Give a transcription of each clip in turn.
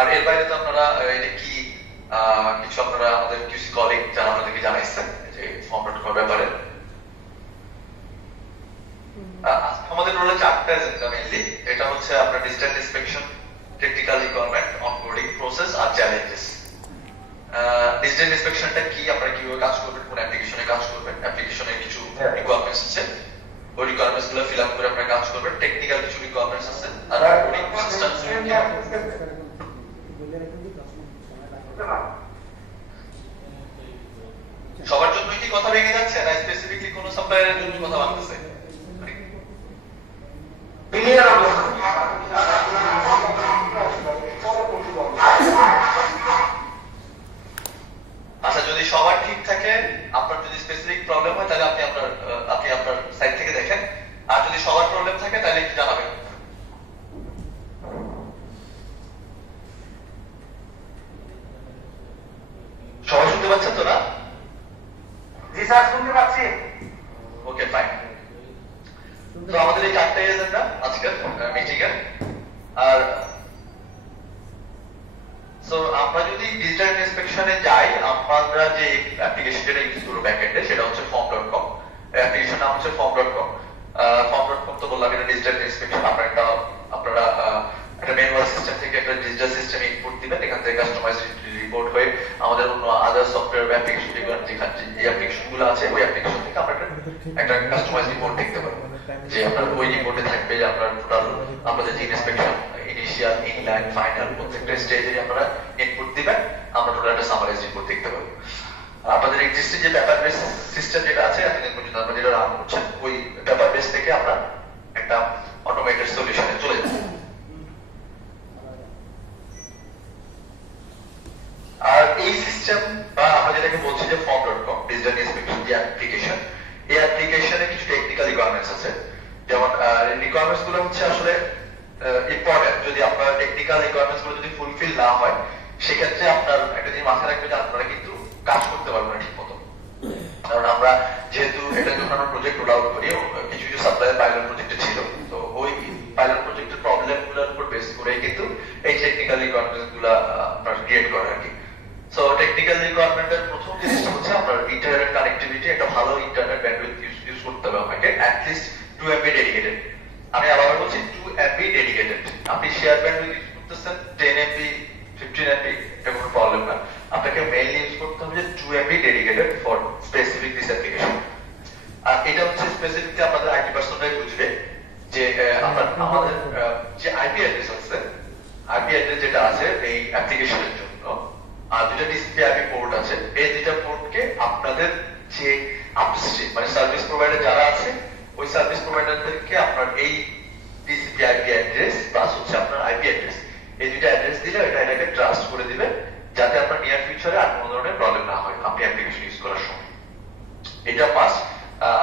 আর এর বাইরে তো আপনারা এটা কি কিছু আপনারা আমাদের কিউসি কলিগ যারা আমাদেরকে জানাইছেন যে ফর্ম ডট কম ব্যাপারে। আমাদের রোলে 4টা এজেন্ডা মেইনলি। এটা হচ্ছে আপনার digital inspection, technical requirement, onboarding process আর চ্যালেঞ্জেস। ডিজিটাল ইন্সপেকশনটা কি, আপনারা কিভাবে কাজ করবেন, কোন অ্যাপ্লিকেশনে কাজ করবেন, অ্যাপ্লিকেশনের কিছু রিকোয়ারমেন্টস আছে, ওই রিকোয়ারমেন্টস গুলো ফিল আপ করে আপনারা কাজ করবেন। টেকনিক্যাল কিছু রিকোয়ারমেন্টস আছে আর অনবোর্ডিং সিস্টেম। সবার জন্য কি কথা ভেঙে যাচ্ছে না স্পেসিফিকলি কোন সাপ্লায়ারের জন্য কথা ভাঙতেছে? আচ্ছা, যদি সবার ঠিক থাকে, আপনার যদি স্পেসিফিক প্রবলেম হয় তাহলে আপনি আপনার সাইড থেকে দেখেন, আর যদি সবার প্রবলেম থাকে তাহলে একটু জানাবেন। সবাই শুনতে পাচ্ছেন তো না? জি স্যার, শুনতে পাচ্ছি। ওকে, ফাইন। তো আমাদের এই 4টাই এজেন্ডা আজকের মিটিং এর। আর সো আমরা যদি ডিজিটাল ইন্সপেকশনে যাই, আমরা যে অ্যাপ্লিকেশন যেটা ইউজ করব ব্যাকএন্ডে সেটা হচ্ছে form.com। অ্যাপ্লিকেশন নাম হচ্ছে form.com। form.com তো বললাম এটা ডিজিটাল ইন্সপেকশন। আপনারা একটা ম্যানুয়াল সিস্টেম থেকে একটা ডিজিটাল সিস্টেমে ইনপুট দিবেন, এখান থেকে কাস্টমাইজ রিপোর্ট হয়ে আমাদের অন্য আদার সফটওয়্যার অ্যাপ্লিকেশন যেখানে যে অ্যাপ্লিকেশন গুলো আছে ওই অ্যাপ্লিকেশন থেকে আমরা একটা কাস্টমাইজ রিপোর্ট দেখতে পারবো, যে আপনার ওই রিপোর্টে থাকবে যে আপনার টোটাল আমাদের যে ইন্সপেকশন ইনিশিয়াল, ইনলাইন, ফাইনাল প্রত্যেকটা স্টেজে আপনারা ইনপুট দিবেন, আমরা টোটাল একটা সামারাইজ রিপোর্ট দেখতে পাবো। আপনাদের এক্সিস্টিং যে পেপার বেস সিস্টেম যেটা আছে এতদিন পর্যন্ত আমরা যেটা রান করছেন ওই পেপার বেস থেকে আমরা একটা অটোমেটেড সলিউশনে চলে যাব। আর এই সিস্টেম বা আমরা যেটাকে বলছি যে form.com ডিজিটাল ইন্সপেকশন যে অ্যাপ্লিকেশন, এই অ্যাপ্লিকেশনে কিছু টেকনিক্যাল রিকোয়ারমেন্টস আছে। যেমন রিকোয়ারমেন্টস গুলো হচ্ছে আসলে ইম্পর্টেন্ট। যদি আপনার টেকনিক্যাল রিকোয়ারমেন্টস গুলো যদি ফুলফিল না হয়, সেক্ষেত্রে আপনার একটা জিনিস মাথায় রাখবেন যে আপনারা কিন্তু কাজ করতে পারবেন না ঠিক মতো। কারণ আমরা যেহেতু এটা যখন আমরা প্রজেক্ট রোল আউট করি, কিছু কিছু সাপ্লায়ার পাইলট প্রজেক্টে ছিল, তো ওই পাইলট প্রজেক্টের প্রবলেম গুলোর উপর বেস করে কিন্তু এই টেকনিক্যাল রিকোয়ারমেন্টস গুলো আপনার ক্রিয়েট করে আর কি। সো টেকনিক্যাল রিকোয়ারমেন্টের প্রথম জিনিসটা হচ্ছে আপনার ইন্টারনেট কানেক্টিভিটি, একটা ভালো ইন্টারনেট ব্যান্ডউইথ ইউজ করতে হবে আপনাকে, অ্যাটলিস্ট 2 MB ডেডিকেটেড। আমি আবার বলছি 2 MB ডেডিকেটেড। আপনি শেয়ার ব্যান্ডউইথ ইউজ করতেছেন 10 MB 15 MB, এটা কোনো প্রবলেম না। আপনাকে মেইনলি ইউজ করতে হবে যে 2 MB dedicated for specific this application. আর এটা হচ্ছে স্পেসিফিকলি আপনাদের আইটি পার্সনরাই বুঝবে যে আমাদের যে আইপি অ্যাড্রেস আছে, আইপি অ্যাড্রেস যেটা আছে এই অ্যাপ্লিকেশনের জন্য, আর দুটো টিসিপি আইপি পোর্ট আছে, এই দুটো পোর্টকে আপনাদের যে আপস্ট্রিম মানে সার্ভিস প্রোভাইডার যারা আছে ওই সার্ভিস প্রোভাইডারদেরকে আপনার এই টিসিপি আইপি অ্যাড্রেস প্লাস হচ্ছে আপনার আইপি অ্যাড্রেস, এই দুটো অ্যাড্রেস দিলে এটাকে ট্রাস্ট করে দিবে, যাতে আপনার নিয়ার ফিউচারে আর কোনো ধরনের প্রবলেম না হয় আপনি অ্যাপ্লিকেশন ইউজ করার সময়। এটা মাস্ট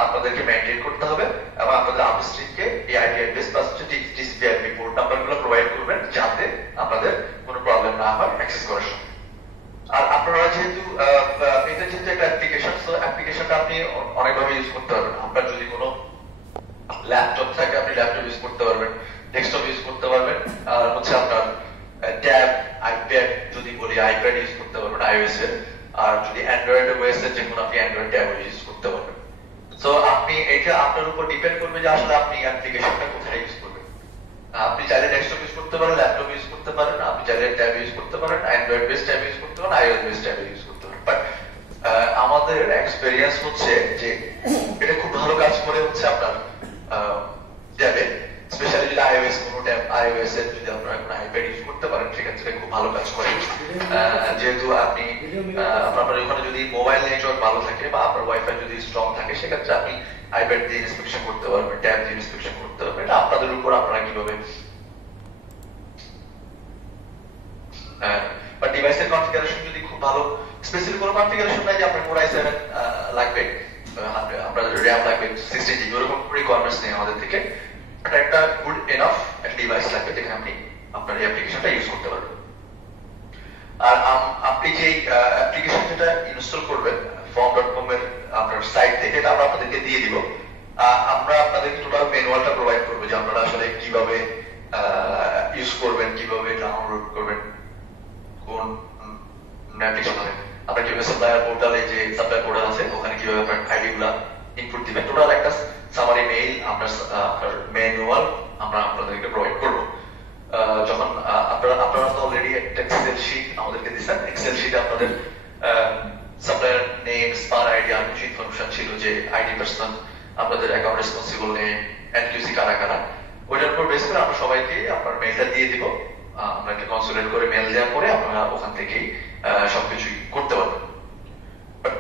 আপনাদেরকে মেইনটেইন করতে হবে, এবং আপনাদের আপস্ট্রিমকে এই আইপি অ্যাড্রেস প্লাস হচ্ছে টিসিপি আইপি পোর্ট নাম্বারগুলো প্রোভাইড করবেন, যাতে আপনাদের কোনো প্রবলেম না হয় অ্যাক্সেস করার সময়। আর আপনারা যেহেতু এটা যেহেতু একটা অ্যাপ্লিকেশন, তো অ্যাপ্লিকেশনটা আপনি অনেকভাবে ইউজ করতে পারবেন। আপনার যদি কোনো ল্যাপটপ থাকে আপনি ল্যাপটপ ইউজ করতে পারবেন, ডেস্কটপ ইউজ করতে পারবেন, আর হচ্ছে আপনার ট্যাব, আইপ্যাড যদি বলি আইপ্যাড ইউজ করতে পারবেন আইওএস এর, আর যদি অ্যান্ড্রয়েড ওএস এর যে কোনো আপনি অ্যান্ড্রয়েড ট্যাব ইউজ করতে পারবেন। সো আপনি এটা আপনার উপর ডিপেন্ড করবে যে আসলে আপনি অ্যাপ্লিকেশনটা কোথায় ইউজ করবেন। আপনি চাইলে ডেস্কটপ ইউজ করতে পারেন, ল্যাপটপ ইউজ করতে পারেন, আপনি চাইলে ট্যাব ইউজ করতে পারেন, অ্যান্ড্রয়েড বেস ট্যাব ইউজ করতে পারেন, আইওএস বেস ট্যাব ইউজ করতে পারেন। বাট আমাদের এক্সপেরিয়েন্স হচ্ছে যে এটা খুব ভালো কাজ করে হচ্ছে আপনার ট্যাবে, স্পেশালি যদি আইওএস কোনো ট্যাব আইওএস এর যদি আপনারা এখন আইপ্যাড ইউজ করতে পারেন সেক্ষেত্রে খুব ভালো কাজ করে। যেহেতু আপনি আপনার ওখানে যদি মোবাইল নেটওয়ার্ক ভালো থাকে বা আপনার ওয়াইফাই যদি স্ট্রং থাকে, সেক্ষেত্রে আপনি আইপ্যাড দিয়ে ইন্সপেকশন করতে পারবেন, ট্যাব দিয়ে ইন্সপেকশন করতে পারবেন। এটা আপনাদের উপর আপনারা কিভাবে বা ডিভাইসের কনফিগারেশন যদি খুব ভালো, স্পেসিফিক কোনো কনফিগারেশন নাই যে আপনার কোর i7 লাগবে, আপনার র‍্যাম লাগবে 16 GB, ওরকম রিকোয়ারমেন্টস নেই আমাদের থেকে। এটা একটা গুড এনাফ একটা ডিভাইস লাগবে যেখানে আপনি আপনার এই অ্যাপ্লিকেশনটা ইউজ করতে পারবেন। আর আপনি যে অ্যাপ্লিকেশন যেটা ইনস্টল করবেন form.com এর আপনার সাইট থেকে, এটা আমরা আপনাদেরকে দিয়ে দিব। আমরা আপনাদেরকে টোটাল ম্যানুয়ালটা প্রোভাইড করবো যে আপনারা আসলে কিভাবে ইউজ করবেন, কিভাবে ডাউনলোড করবেন, কোন অ্যাপ্লিকেশন হবে, আপনার কিভাবে সাপ্লায়ার পোর্টালে যে সাপ্লায়ার পোর্টাল আছে ওখানে কিভাবে আপনার আইডি গুলা ইনপুট দিবেন, টোটাল একটা সামারি মেইল আমরা আপনার ম্যানুয়াল আমরা আপনাদেরকে প্রোভাইড করবো। যখন আপনারা তো অলরেডি একটা এক্সেল শিট আমাদেরকে দিচ্ছেন, এক্সেল শিটে আপনাদের সাপ্লায়ার নেম, স্পার আইডি আর কিছু ইনফরমেশন ছিল যে আইডি পার্সন, আপনাদের অ্যাকাউন্ট রেসপন্সিবল নেম, এনকিউসি কারা কারা, ওইটার উপর বেস করে আমরা সবাইকে আপনার মেইলটা দিয়ে দিব। আমরা একটা কনসোলেট করে মেইল দেওয়ার পরে আপনারা ওখান থেকেই সবকিছুই করতে পারবেন।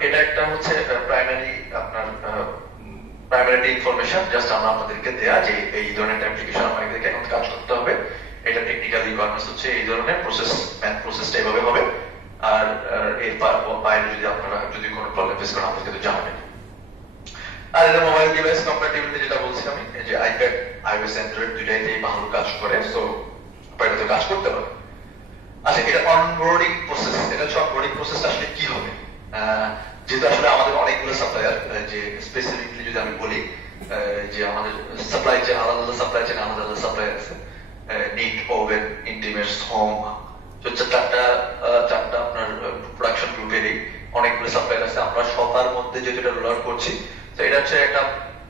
এটা একটা হচ্ছে প্রাইমারি আপনার প্রাইমারি ইনফরমেশন, জাস্ট আমরা আপনাদেরকে দেয়া যে এই ধরনের অ্যাপ্লিকেশন আমাদেরকে এখন কাজ করতে হবে, এটা টেকনিক্যাল রিকোয়ারমেন্টস হচ্ছে এই ধরনের প্রসেসটা এভাবে হবে। আর এর বাইরে যদি আপনারা যদি কোনো প্রবলেম ফেস করেন আমাদেরকে তো জানাবেন। আর এটা মোবাইল ডিভাইস কম্প্যাটিবিলিটি যেটা বলছি আমি, যে আইপ্যাড, আইওএস, অ্যান্ড্রয়েড দুইটাইতেই ভালো কাজ করে, সো আপনারা তো কাজ করতে পারেন। আচ্ছা, এটা অনবোর্ডিং প্রসেস, এটা হচ্ছে অনবোর্ডিং প্রসেসটা আসলে কি হবে, যেহেতু আসলে আমাদের অনেকগুলো সাপ্লায়ার, যে স্পেসিফিকলি যদি আমি বলি যে আমাদের সাপ্লাই চেন আলাদা আলাদা সাপ্লাই চেন আলাদা আলাদা সাপ্লায়ার আছে, নিট, ওভেন, ইন্টিমেটস, হোম, চারটা আপনার প্রোডাকশন গ্রুপেরই অনেকগুলো সাপ্লায়ার আছে। আমরা সবার মধ্যে যেটা রোল আউট করছি, তো এটা হচ্ছে একটা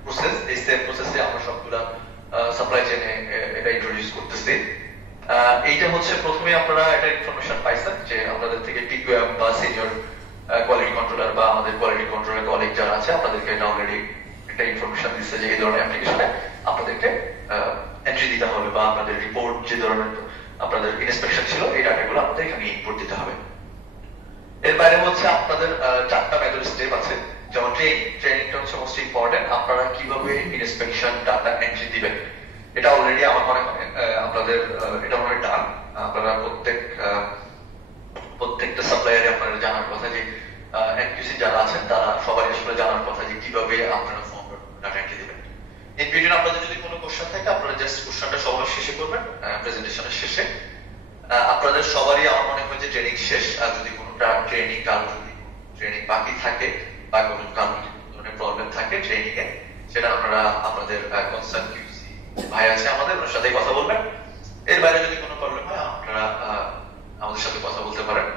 প্রসেস, এই সেম প্রসেসে আমরা সবগুলা সাপ্লাই চেনে এটা ইন্ট্রোডিউস করতেছি। এইটা হচ্ছে প্রথমে আপনারা একটা ইনফরমেশন পাইছেন যে আমাদের থেকে টিকিউএম বা সিনিয়র কোয়ালিটি কন্ট্রোলার বা আমাদের কোয়ালিটি কন্ট্রোলার কলিগ যারা আছে আপনাদেরকে এটা অলরেডি একটা ইনফরমেশন দিচ্ছে যে এই ধরনের অ্যাপ্লিকেশনে আপনাদেরকে এন্ট্রি দিতে হবে বা আপনাদের রিপোর্ট যে ধরনের আপনাদের ইনস্পেকশন ছিল এই ডাটাগুলো আপনাদের এখানে ইনপুট দিতে হবে। এর বাইরে হচ্ছে আপনাদের চারটা মেথড স্টেপ আছে, যেমন ট্রেনিংটা হচ্ছে মোস্ট ইম্পর্টেন্ট। আপনারা কিভাবে ইনস্পেকশন ডাটা এন্ট্রি দিবেন এটা অলরেডি আমার মনে হয় আপনাদের এটা মনে হয় ডান। আপনারা প্রত্যেকটা সাপ্লায়ারে আপনারা জানার কথা যে এনকিউসি যারা আছেন তারা সবাই আসলে জানার কথা যে কিভাবে আপনারা ফর্ম ডাটা এন্ট্রি দিবেন। ইন বিটুইন আপনাদের যদি কোনো কোশ্চেন থাকে আপনারা জাস্ট কোশ্চেনটা সবার শেষে করবেন, প্রেজেন্টেশনের শেষে। আপনাদের সবারই আমার মনে হয় যে ট্রেনিং শেষ, আর যদি কোনো ট্রেনিং বাকি থাকে বা কোনো ধরনের প্রবলেম থাকে ট্রেনিং এ, সেটা আপনারা আপনাদের কনসার্ন কিউসি ভাই আছে আমাদের, ওনার সাথে কথা বলবেন। এর বাইরে যদি কোনো প্রবলেম হয় আপনারা আমাদের সাথে কথা বলতে পারেন।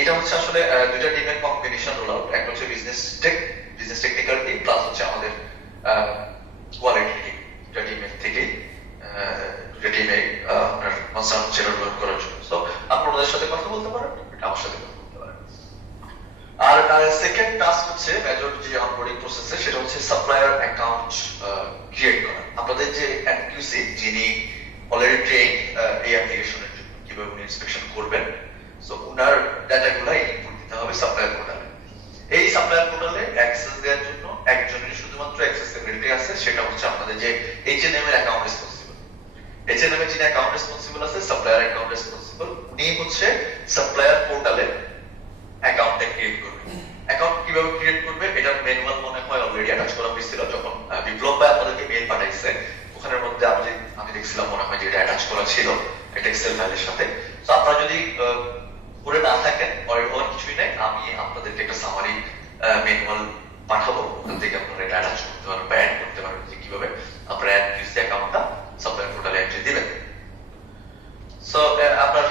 এটা হচ্ছে আসলে দুইটা টিমের কম্বিনেশন রোল আউট, একটা হচ্ছে বিজনেস টেকনিক্যাল টিম প্লাস হচ্ছে আমাদের কোয়ালিটি টিম, দুটা টিমের থেকেই দুটা টিমে আপনার কনসার্ন হচ্ছে রোল আউট করার জন্য। সো আপনাদের সাথে কথা বলতে পারেন, আমার সাথে কথা বলতে পারেন। আর সেকেন্ড টাস্ক হচ্ছে মেজর যে অনবোর্ডিং প্রসেসে, সেটা হচ্ছে সাপ্লায়ার অ্যাকাউন্ট ক্রিয়েট করা। আপনাদের যে এনকিউসি যিনি অলরেডি ট্রেন এই অ্যাপ্লিকেশনের জন্য কিভাবে উনি ইন্সপেকশন করবেন, সো উনার ডাটাগুলো ইনপুট দিতে হবে সাপ্লায়ার পোর্টালে। এই সাপ্লায়ার পোর্টালে অ্যাক্সেস দেওয়ার জন্য একজনের শুধুমাত্র অ্যাক্সেসিবিলিটি আছে, সেটা হচ্ছে আপনাদের যে এইচএনএম এর অ্যাকাউন্ট রেসপন্সিবল। এইচএনএম এর যিনি অ্যাকাউন্ট রেসপন্সিবল আছে, সাপ্লায়ার অ্যাকাউন্ট রেসপন্সিবল, উনি হচ্ছে সাপ্লায়ার পোর্টালে অ্যাকাউন্টটা ক্রিয়েট করবে। অ্যাকাউন্ট কিভাবে ক্রিয়েট করবে এটা ম্যানুয়াল মনে হয় অলরেডি অ্যাটাচ করা হয়েছিল, যখন বিপ্লব ভাই আপনাদেরকে মেইল পাঠাইছে ওখানের মধ্যে আমি দেখছিলাম মনে হয় যে এটা অ্যাটাচ করা ছিল একটা এক্সেল ফাইলের সাথে। তো আপনারা যদি করে না থাকেন ওয়ারি হওয়ার কিছুই নাই, আমি আপনাদেরকে একটা সামারি ম্যানুয়াল পাঠাবো, ওখান থেকে আপনারা এটা অ্যাটাচ করতে পারবেন বা অ্যাড করতে পারবেন যে কিভাবে আপনারা এনকিউসি অ্যাকাউন্টটা সাপ্লায়ার পোর্টালে এন্ট্রি দিবেন। সো আপনার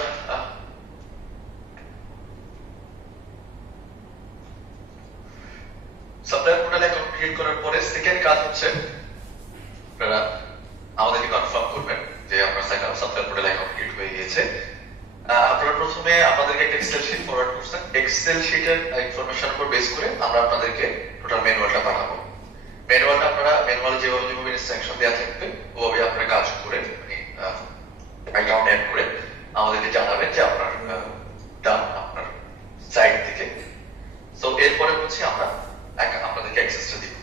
সাপ্লায়ার পোর্টালে অ্যাকাউন্ট ক্রিয়েট করার পরে সেকেন্ড কাজ হচ্ছে আপনারা আমাদেরকে কনফার্ম করবেন যে আপনার সাপ্লায়ার পোর্টালে অ্যাকাউন্ট ক্রিয়েট হয়ে গিয়েছে। আপনারা প্রথমে আপনাদেরকে একটা এক্সেল শিট ফরওয়ার্ড করছেন, এক্সেল শিটের ইনফরমেশন উপর বেস করে আমরা আপনাদেরকে টোটাল ম্যানুয়ালটা পাঠাবো। ম্যানুয়ালটা আপনারা ম্যানুয়ালে যেভাবে ইনস্ট্রাকশন দেওয়া থাকবে ওভাবে আপনারা কাজ করে অ্যাকাউন্ট অ্যাড করে আমাদেরকে জানাবেন যে আপনার ডান আপনার সাইট থেকে। তো এরপরে হচ্ছে আমরা আপনাদেরকে অ্যাক্সেসটা দিব।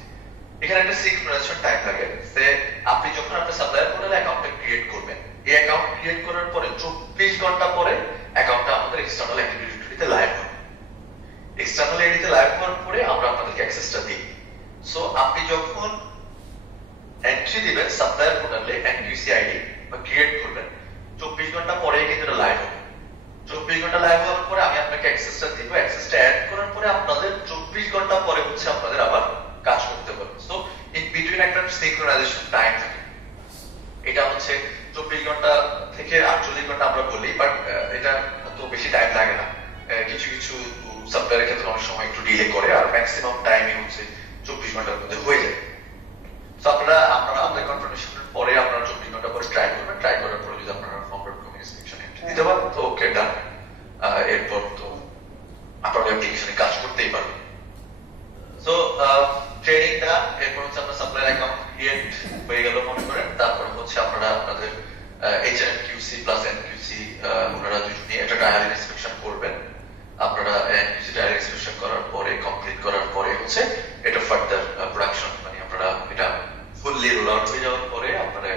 এখানে একটা সিনক্রোনাইজেশন টাইম লাগে, যে আপনি যখন আপনার সাপ্লায়ার পোর্টালে অ্যাকাউন্টটা ক্রিয়েট করবেন, এই অ্যাকাউন্ট ক্রিয়েট করার পরে 24 ঘন্টা পরে অ্যাকাউন্টটা আমাদের এক্সটার্নাল অ্যাক্টিভ ডিরেক্টরিতে লাইভ হবে। এক্সটার্নাল এডিতে লাইভ হওয়ার পরে আমরা আপনাদেরকে অ্যাক্সেসটা দিই। সো আপনি যখন এন্ট্রি দিবেন সাপ্লায়ার পোর্টালে এনকিউসি আইডি বা ক্রিয়েট করবেন, 24 ঘন্টা পরে কিন্তু এটা লাইভ হবে। 24 ঘন্টা লাইভ হওয়ার পরে আমি আপনাকে অ্যাক্সেসটা দিব, অ্যাক্সেসটা অ্যাড করার পরে আপনাদের 24 ঘন্টা পরে হচ্ছে আপনাদের আবার কাজ করতে পারবে। সো ইন বিটুইন একটা সিনক্রোনাইজেশন টাইম থাকে, এটা হচ্ছে 24 ঘন্টা থেকে 48 ঘন্টা আমরা বলি, বাট এটা সাপ্লায়ারের ক্ষেত্রে অনেক সময় একটু ডিলে করে, আর ম্যাক্সিমাম টাইমে হচ্ছে 24 ঘন্টার মধ্যে হয়ে যায়। তো আপনারা আমাদের কনফার্মেশনের পরে আপনারা 24 ঘন্টা পরে ট্রাই করবেন, ট্রাই করার পরে যদি আপনারা ফর্ম.com ইন্সপেকশন এন্ট্রি দিতে পারেন তো ওকে ডান, এরপর তো আপনারা অ্যাপ্লিকেশনে কাজ করতেই পারবেন। সো ট্রেনিংটা এরপর হচ্ছে আপনার সাপ্লায়ার অ্যাকাউন্ট ক্রিয়েট হয়ে গেল মনে করেন, তারপর হচ্ছে আপনারা আপনাদের HNMQC প্লাস NQC ওনারা দুজনই একটা ট্রায়াল ইন্সপেকশন করবেন। আপনারা NQC ট্রায়াল ইন্সপেকশন করার পরে কমপ্লিট করার পরে হচ্ছে এটা ফার্দার প্রোডাকশন, মানে আপনারা এটা ফুললি রোল আউট হয়ে যাওয়ার পরে আপনারা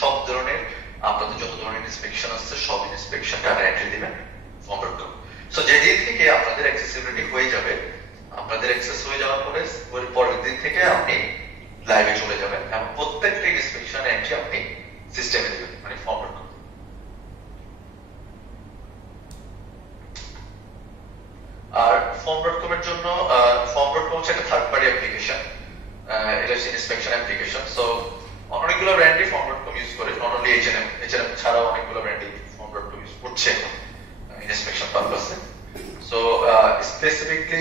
সব ধরনের আপনাদের যত ধরনের ইন্সপেকশন আছে সব ইন্সপেকশনটা আপনারা এন্ট্রি দিবেন ফর্ম.com। সো যেদিন থেকে আপনাদের অ্যাক্সেসিবিলিটি হয়ে যাবে, আপনাদের অ্যাক্সেস হয়ে যাওয়ার পরে ওর পরের দিন থেকে আপনি লাইভে চলে যাবেন এবং প্রত্যেকটা ইন্সপেকশন এন্ট্রি আপনি সিস্টেমে দিবেন, মানে ফর্ম.com। আর ফর্ম.com এর জন্য ফর্ম.com হচ্ছে একটা থার্ড পার্টি অ্যাপ্লিকেশন, এটা হচ্ছে ইন্সপেকশন অ্যাপ্লিকেশন। সো অনেকগুলো ব্র্যান্ডই ফর্ম.com ইউজ করে, নট অনলি H&M ছাড়াও অনেকগুলো ব্র্যান্ডই ফর্ম.com ইউজ করছে ইন্সপেকশন পারপাসে। সো স্পেসিফিকলি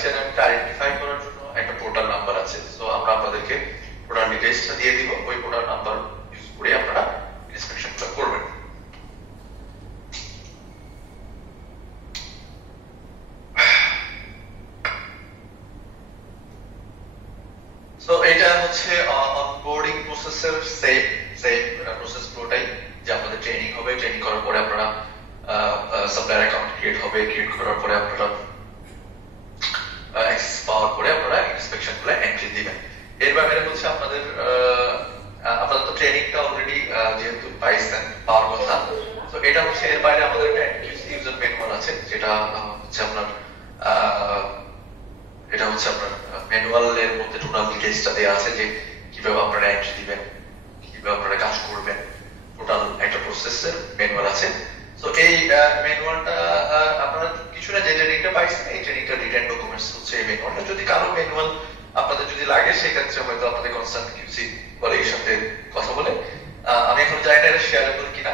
H&M কে আইডেন্টিফাই করার জন্য একটা পোর্টাল নাম্বার আছে। সো আমরা আপনাদেরকে পোর্টাল ডিটেইলসটা দিয়ে দিব, ওই পোর্টাল নাম্বার ইউজ করে আপনারা ইন্সপেকশনটা করবেন। সো এটা হচ্ছে অনবোর্ডিং প্রসেসের সেম প্রসেস পুরোটাই, যে আপনাদের ট্রেনিং হবে, ট্রেনিং করার পরে আপনারা সাপ্লায়ার অ্যাকাউন্ট ক্রিয়েট হবে, ক্রিয়েট করার পরে আপনারা অ্যাক্সেস পাওয়ার পরে আপনারা ইন্সপেকশন গুলো এন্ট্রি দিবেন। এর বাইরে হচ্ছে আপনাদের তো ট্রেনিংটা অলরেডি যেহেতু পাইছেন পাওয়ার কথা, তো এটা হচ্ছে এর বাইরে আমাদের একটা ইউজার ম্যানুয়াল আছে, যেটা হচ্ছে আপনার এটা হচ্ছে আপনার ম্যানুয়ালের মধ্যে টোটাল ডিটেইলসটা দেওয়া আছে, যে কিভাবে আপনারা এন্ট্রি দিবেন, কিভাবে আপনারা কাজ করবেন, টোটাল একটা প্রসেসের ম্যানুয়াল আছে। তো এই ম্যানুয়ালটা আপনারা কিছু না যে ট্রেনিংটা পাইছেন, এই ট্রেনিংটা রিটেন ডকুমেন্টস হচ্ছে এই ম্যানুয়ালটা। যদি কারো ম্যানুয়াল আপনাদের যদি লাগে সেক্ষেত্রে হয়তো আপনাদের কনসার্ন QC কলিগের সাথে কথা বলে, আমি এখন জানি না এটা শেয়ারেবল কিনা,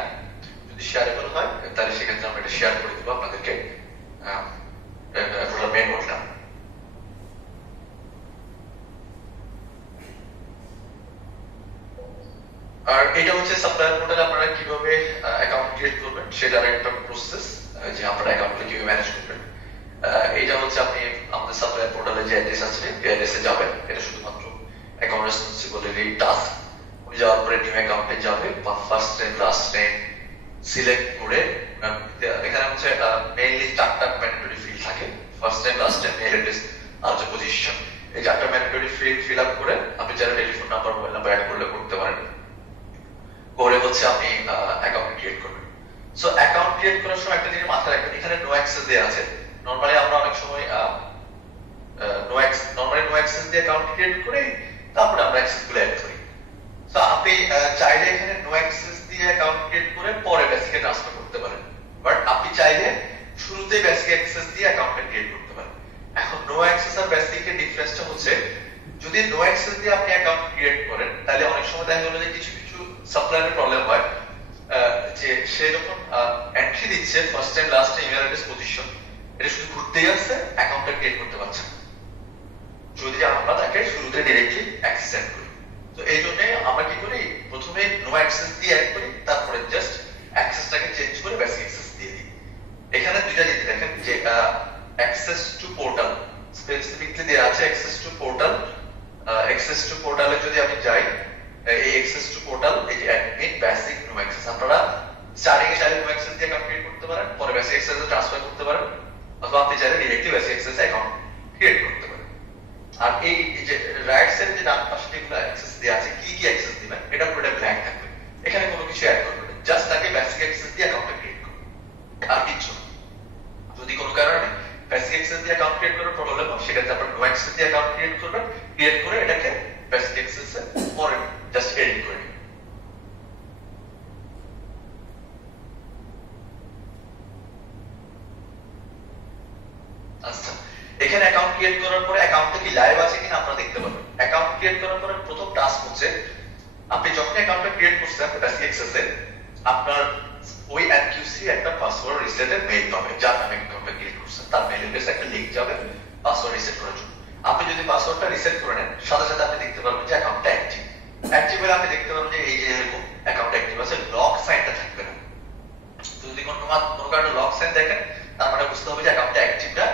যদি শেয়ারেবল হয় তাহলে সেক্ষেত্রে আমরা এটা শেয়ার করে দেবো আপনাদেরকে টোটাল ম্যানুয়ালটা। আর এটা হচ্ছে সাপ্লায়ার পোর্টালে আপনারা কিভাবে অ্যাকাউন্ট ক্রিয়েট করবেন সেটার একটা প্রসেস, যে আপনারা অ্যাকাউন্টটা কিভাবে ম্যানেজ করবেন। এটা হচ্ছে আপনি আমাদের সাপ্লায়ার পোর্টালে যে অ্যাড্রেস আছে এই অ্যাড্রেসে যাবেন, এটা শুধুমাত্র অ্যাকাউন্ট রেসপন্সিবলেরই টাস্ক। উনি যাওয়ার পরে নিউ অ্যাকাউন্টে যাবে, first name last name select করে, এখানে হচ্ছে মেইনলি 4টা ম্যান্ডেটরি ফিল্ড থাকে, first name last name mail address আর যে পজিশন, এই 4টা ম্যান্ডেটরি ফিল্ড ফিল আপ করে আপনি যারা telephone number mobile number add করলে করতে পারেন, করে হচ্ছে আপনি অ্যাকাউন্ট ক্রিয়েট করবেন। সো অ্যাকাউন্ট ক্রিয়েট করার সময় একটা জিনিস মাথায় রাখবেন, এখানে নো অ্যাক্সেস দেয়া আছে। নরমালি আমরা অনেক সময় নো অ্যাক্সেস দিয়ে অ্যাকাউন্ট ক্রিয়েট করি, তারপরে আমরা অ্যাক্সেস গুলো অ্যাড করি। সো আপনি চাইলে এখানে নো অ্যাক্সেস দিয়ে অ্যাকাউন্ট ক্রিয়েট করে পরে বেসিকে ট্রান্সফার করতে পারেন, বাট আপনি চাইলে শুরুতেই বেসিক অ্যাক্সেস দিয়ে অ্যাকাউন্টটা ক্রিয়েট করতে পারেন। এখন নো অ্যাক্সেস আর বেসিকের ডিফারেন্সটা হচ্ছে, যদি নো অ্যাক্সেস দিয়ে আপনি অ্যাকাউন্ট ক্রিয়েট করেন তাহলে অনেক সময় দেখা গেল যে কিছু সাপ্লায়ারের প্রবলেম হয়, যে সে যখন এন্ট্রি দিচ্ছে first time last time email address position, এটা শুধু ঘুরতেই আসছে, অ্যাকাউন্টটা ক্রিয়েট করতে পারছে না যদি আমরা তাকে শুরুতে ডিরেক্টলি অ্যাক্সেস করি। তো এই জন্য আমরা কি করি, প্রথমে নো অ্যাক্সেস দিয়ে অ্যাড করি, তারপরে জাস্ট অ্যাক্সেসটাকে চেঞ্জ করে বেসিক অ্যাক্সেস দিয়ে দিই। এখানে দুইটা জিনিস দেখেন, যে অ্যাক্সেস টু পোর্টাল স্পেসিফিকলি দেওয়া আছে, access to portal. Access to পোর্টালে যদি আমি যাই, এই অ্যাক্সেস টু পোর্টাল, এই যে অ্যাডমিন বেসিক নো অ্যাক্সেস, আপনারা স্টার্টিং এ চাইলে নো অ্যাক্সেস দিয়ে অ্যাকাউন্ট ক্রিয়েট করতে পারেন, পরে বেসিক অ্যাক্সেসে ট্রান্সফার করতে পারেন, অথবা আপনি চাইলে ডিরেক্টলি বেসিক অ্যাক্সেসে অ্যাকাউন্ট ক্রিয়েট করতে পারেন। আর এই যে রাইট সাইডে যে ডান পাশে যেগুলো অ্যাক্সেস দেওয়া আছে, কি কি অ্যাক্সেস দিবেন এটা পুরোটা ব্ল্যাঙ্ক থাকবে, এখানে কোনো কিছু অ্যাড করবেন না, জাস্ট তাকে বেসিক অ্যাক্সেস দিয়ে অ্যাকাউন্টটা ক্রিয়েট করবেন, আর কিছু না। যদি কোনো কারণে বেসিক অ্যাক্সেস দিয়ে অ্যাকাউন্ট ক্রিয়েট করার প্রবলেম হয়, সেক্ষেত্রে আপনার নো অ্যাক্সেস দিয়ে অ্যাকাউন্ট ক্রিয়েট করবেন, ক্রিয়েট করে এটাকে বেসিক অ্যাক্সেসে পরে জাস্ট এডিট করে নেবেন। আচ্ছা, এখানে অ্যাকাউন্ট ক্রিয়েট করার পরে অ্যাকাউন্টটা কি লাইভ আছে কিনা আপনারা দেখতে পাবেন। অ্যাকাউন্ট ক্রিয়েট করার পরে প্রথম টাস্ক হচ্ছে, আপনি যখন অ্যাকাউন্টটা ক্রিয়েট করছেন বেসিক অ্যাক্সেসে, আপনার ওই এনকিউসি একটা পাসওয়ার্ড রিসেটের মেইল পাবে যার নামে অ্যাকাউন্টটা ক্রিয়েট করছেন, তার মেইলের কাছে একটা লিংক যাবে পাসওয়ার্ড রিসেট করার জন্য। আপনি যদি পাসওয়ার্ডটা রিসেট করে নেন, সাথে সাথে আপনি দেখতে পারবেন যে অ্যাকাউন্টটা অ্যাক্টিভ। অ্যাক্টিভ হলে আপনি দেখতে পারবেন যে এই যে এরকম অ্যাকাউন্ট অ্যাক্টিভ আছে, লক সাইনটা থাকবে না। যদি কোনো কারণে লক সাইন দেখেন, তার মানে বুঝতে হবে যে অ্যাকাউন্টটা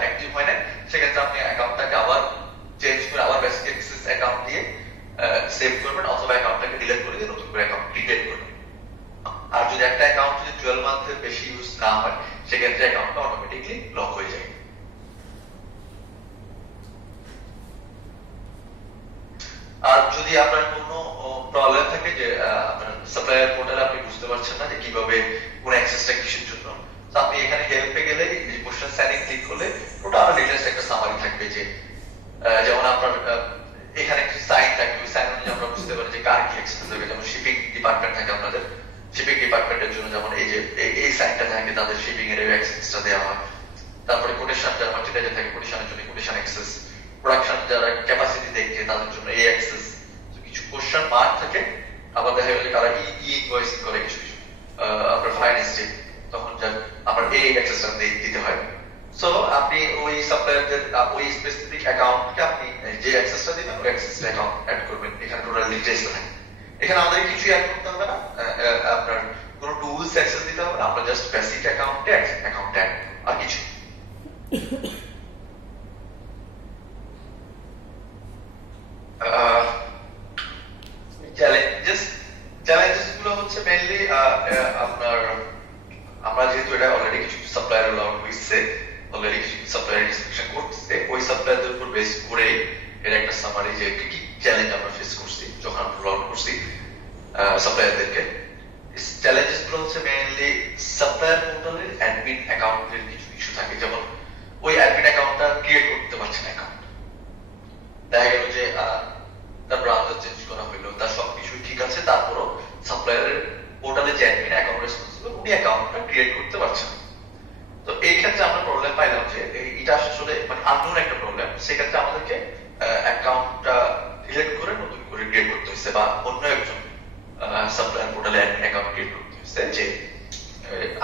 অ্যাক্টিভ হয় না। সেক্ষেত্রে আপনি অ্যাকাউন্টটাকে আবার চেঞ্জ করে আবার বেসিক অ্যাক্সেস অ্যাকাউন্ট দিয়ে সেভ করবেন, অথবা অ্যাকাউন্টটাকে ডিলিট করে দিয়ে নতুন করে অ্যাকাউন্ট ক্রিয়েট করবেন। আর যদি একটা অ্যাকাউন্ট যদি 12 মান্থের বেশি ইউজ না হয়, সেক্ষেত্রে অ্যাকাউন্টটা অটোমেটিকলি লক হয়ে যায়। আর যদি আপনার কোনো প্রবলেম থাকে যে আপনার সাপ্লায়ার পোর্টালে আপনি বুঝতে পারছেন না যে কিভাবে কোন অ্যাক্সেসটা কিসের জন্য, তো আপনি এখানে হেল্পে গেলে কোশ্চেন সাইনে ক্লিক করলে টোটাল ডিটেইলস একটা সামারি থাকবে। যে যেমন আপনার এখানে একটা সাইন থাকবে, ওই সাইন অনুযায়ী আমরা বুঝতে পারি যে কার কি অ্যাক্সেস হবে। যেমন শিপিং ডিপার্টমেন্ট থাকে আপনাদের, শিপিং ডিপার্টমেন্টের জন্য যেমন এই যে এই সাইনটা থাকে, তাদের শিপিং এর অ্যাক্সেসটা দেওয়া হয়। তারপরে কোটেশন যারা মার্চেন্ডাইজার থাকে, কোটেশনের জন্য কোটেশন অ্যাক্সেস, প্রোডাকশন যারা ক্যাপাসিটি দেখে তাদের জন্য এই অ্যাক্সেস। কিছু কোশ্চেন মার্ক থাকে। আবার দেখা গেল তারা ইনভয়েসিং করে কিছু কিছু আপনার ফাইন্যান্সে, তখন আপনার এই অ্যাক্সেসটা দিতে হয়। সো আপনি ওই সাপ্লায়ারদের ওই স্পেসিফিক অ্যাকাউন্টকে আপনি যে অ্যাক্সেসটা দিবেন ওই অ্যাক্সেস অ্যাকাউন্ট অ্যাড করবেন। এখানে টোটাল ডিটেইলস থাকে। এখানে আমাদের কিছু অ্যাড করতে হবে না, আপনার কোনো টুলস অ্যাক্সেস দিতে হবে না, আমরা জাস্ট বেসিক অ্যাকাউন্টে অ্যাকাউন্ট অ্যাড আর কিছু। চ্যালেঞ্জেস গুলো হচ্ছে মেইনলি আপনার, আমরা যেহেতু এটা অলরেডি কিছু সাপ্লায়ার লগ হইছে, অলরেডি কিছু সাপ্লায়ার ইন্সপেকশন করতেছে, ওই সাপ্লায়ারদের উপর বেস করে এর একটা সামারি যে কি কি চ্যালেঞ্জ আমরা ফেস করছি যখন আমরা রোল করছি সাপ্লায়ারদেরকে। চ্যালেঞ্জেস গুলো হচ্ছে মেইনলি সাপ্লায়ার পোর্টালের অ্যাডমিন অ্যাকাউন্টের কিছু ইস্যু থাকে। যেমন ওই অ্যাডমিন অ্যাকাউন্টটা ক্রিয়েট করতে পারছে না, অ্যাকাউন্ট দেখা গেল যে তার ব্রাউজার চেঞ্জ করা হইলো, তার সবকিছু ঠিক আছে, তারপরও সাপ্লায়ারের পোর্টালে যে অ্যাডমিন অ্যাকাউন্ট রেসপন্সিবল উনি অ্যাকাউন্টটা ক্রিয়েট করতে পারছেন। তো এই ক্ষেত্রে আমরা প্রবলেম পাইলাম যে এটা আসলে মানে আননোন একটা প্রবলেম। সেক্ষেত্রে আমাদেরকে অ্যাকাউন্টটা ডিলিট করে নতুন করে ক্রিয়েট করতে হয়েছে, বা অন্য একজন সাপ্লায়ার পোর্টালে অ্যাডমিন অ্যাকাউন্ট ক্রিয়েট করতে হয়েছে যে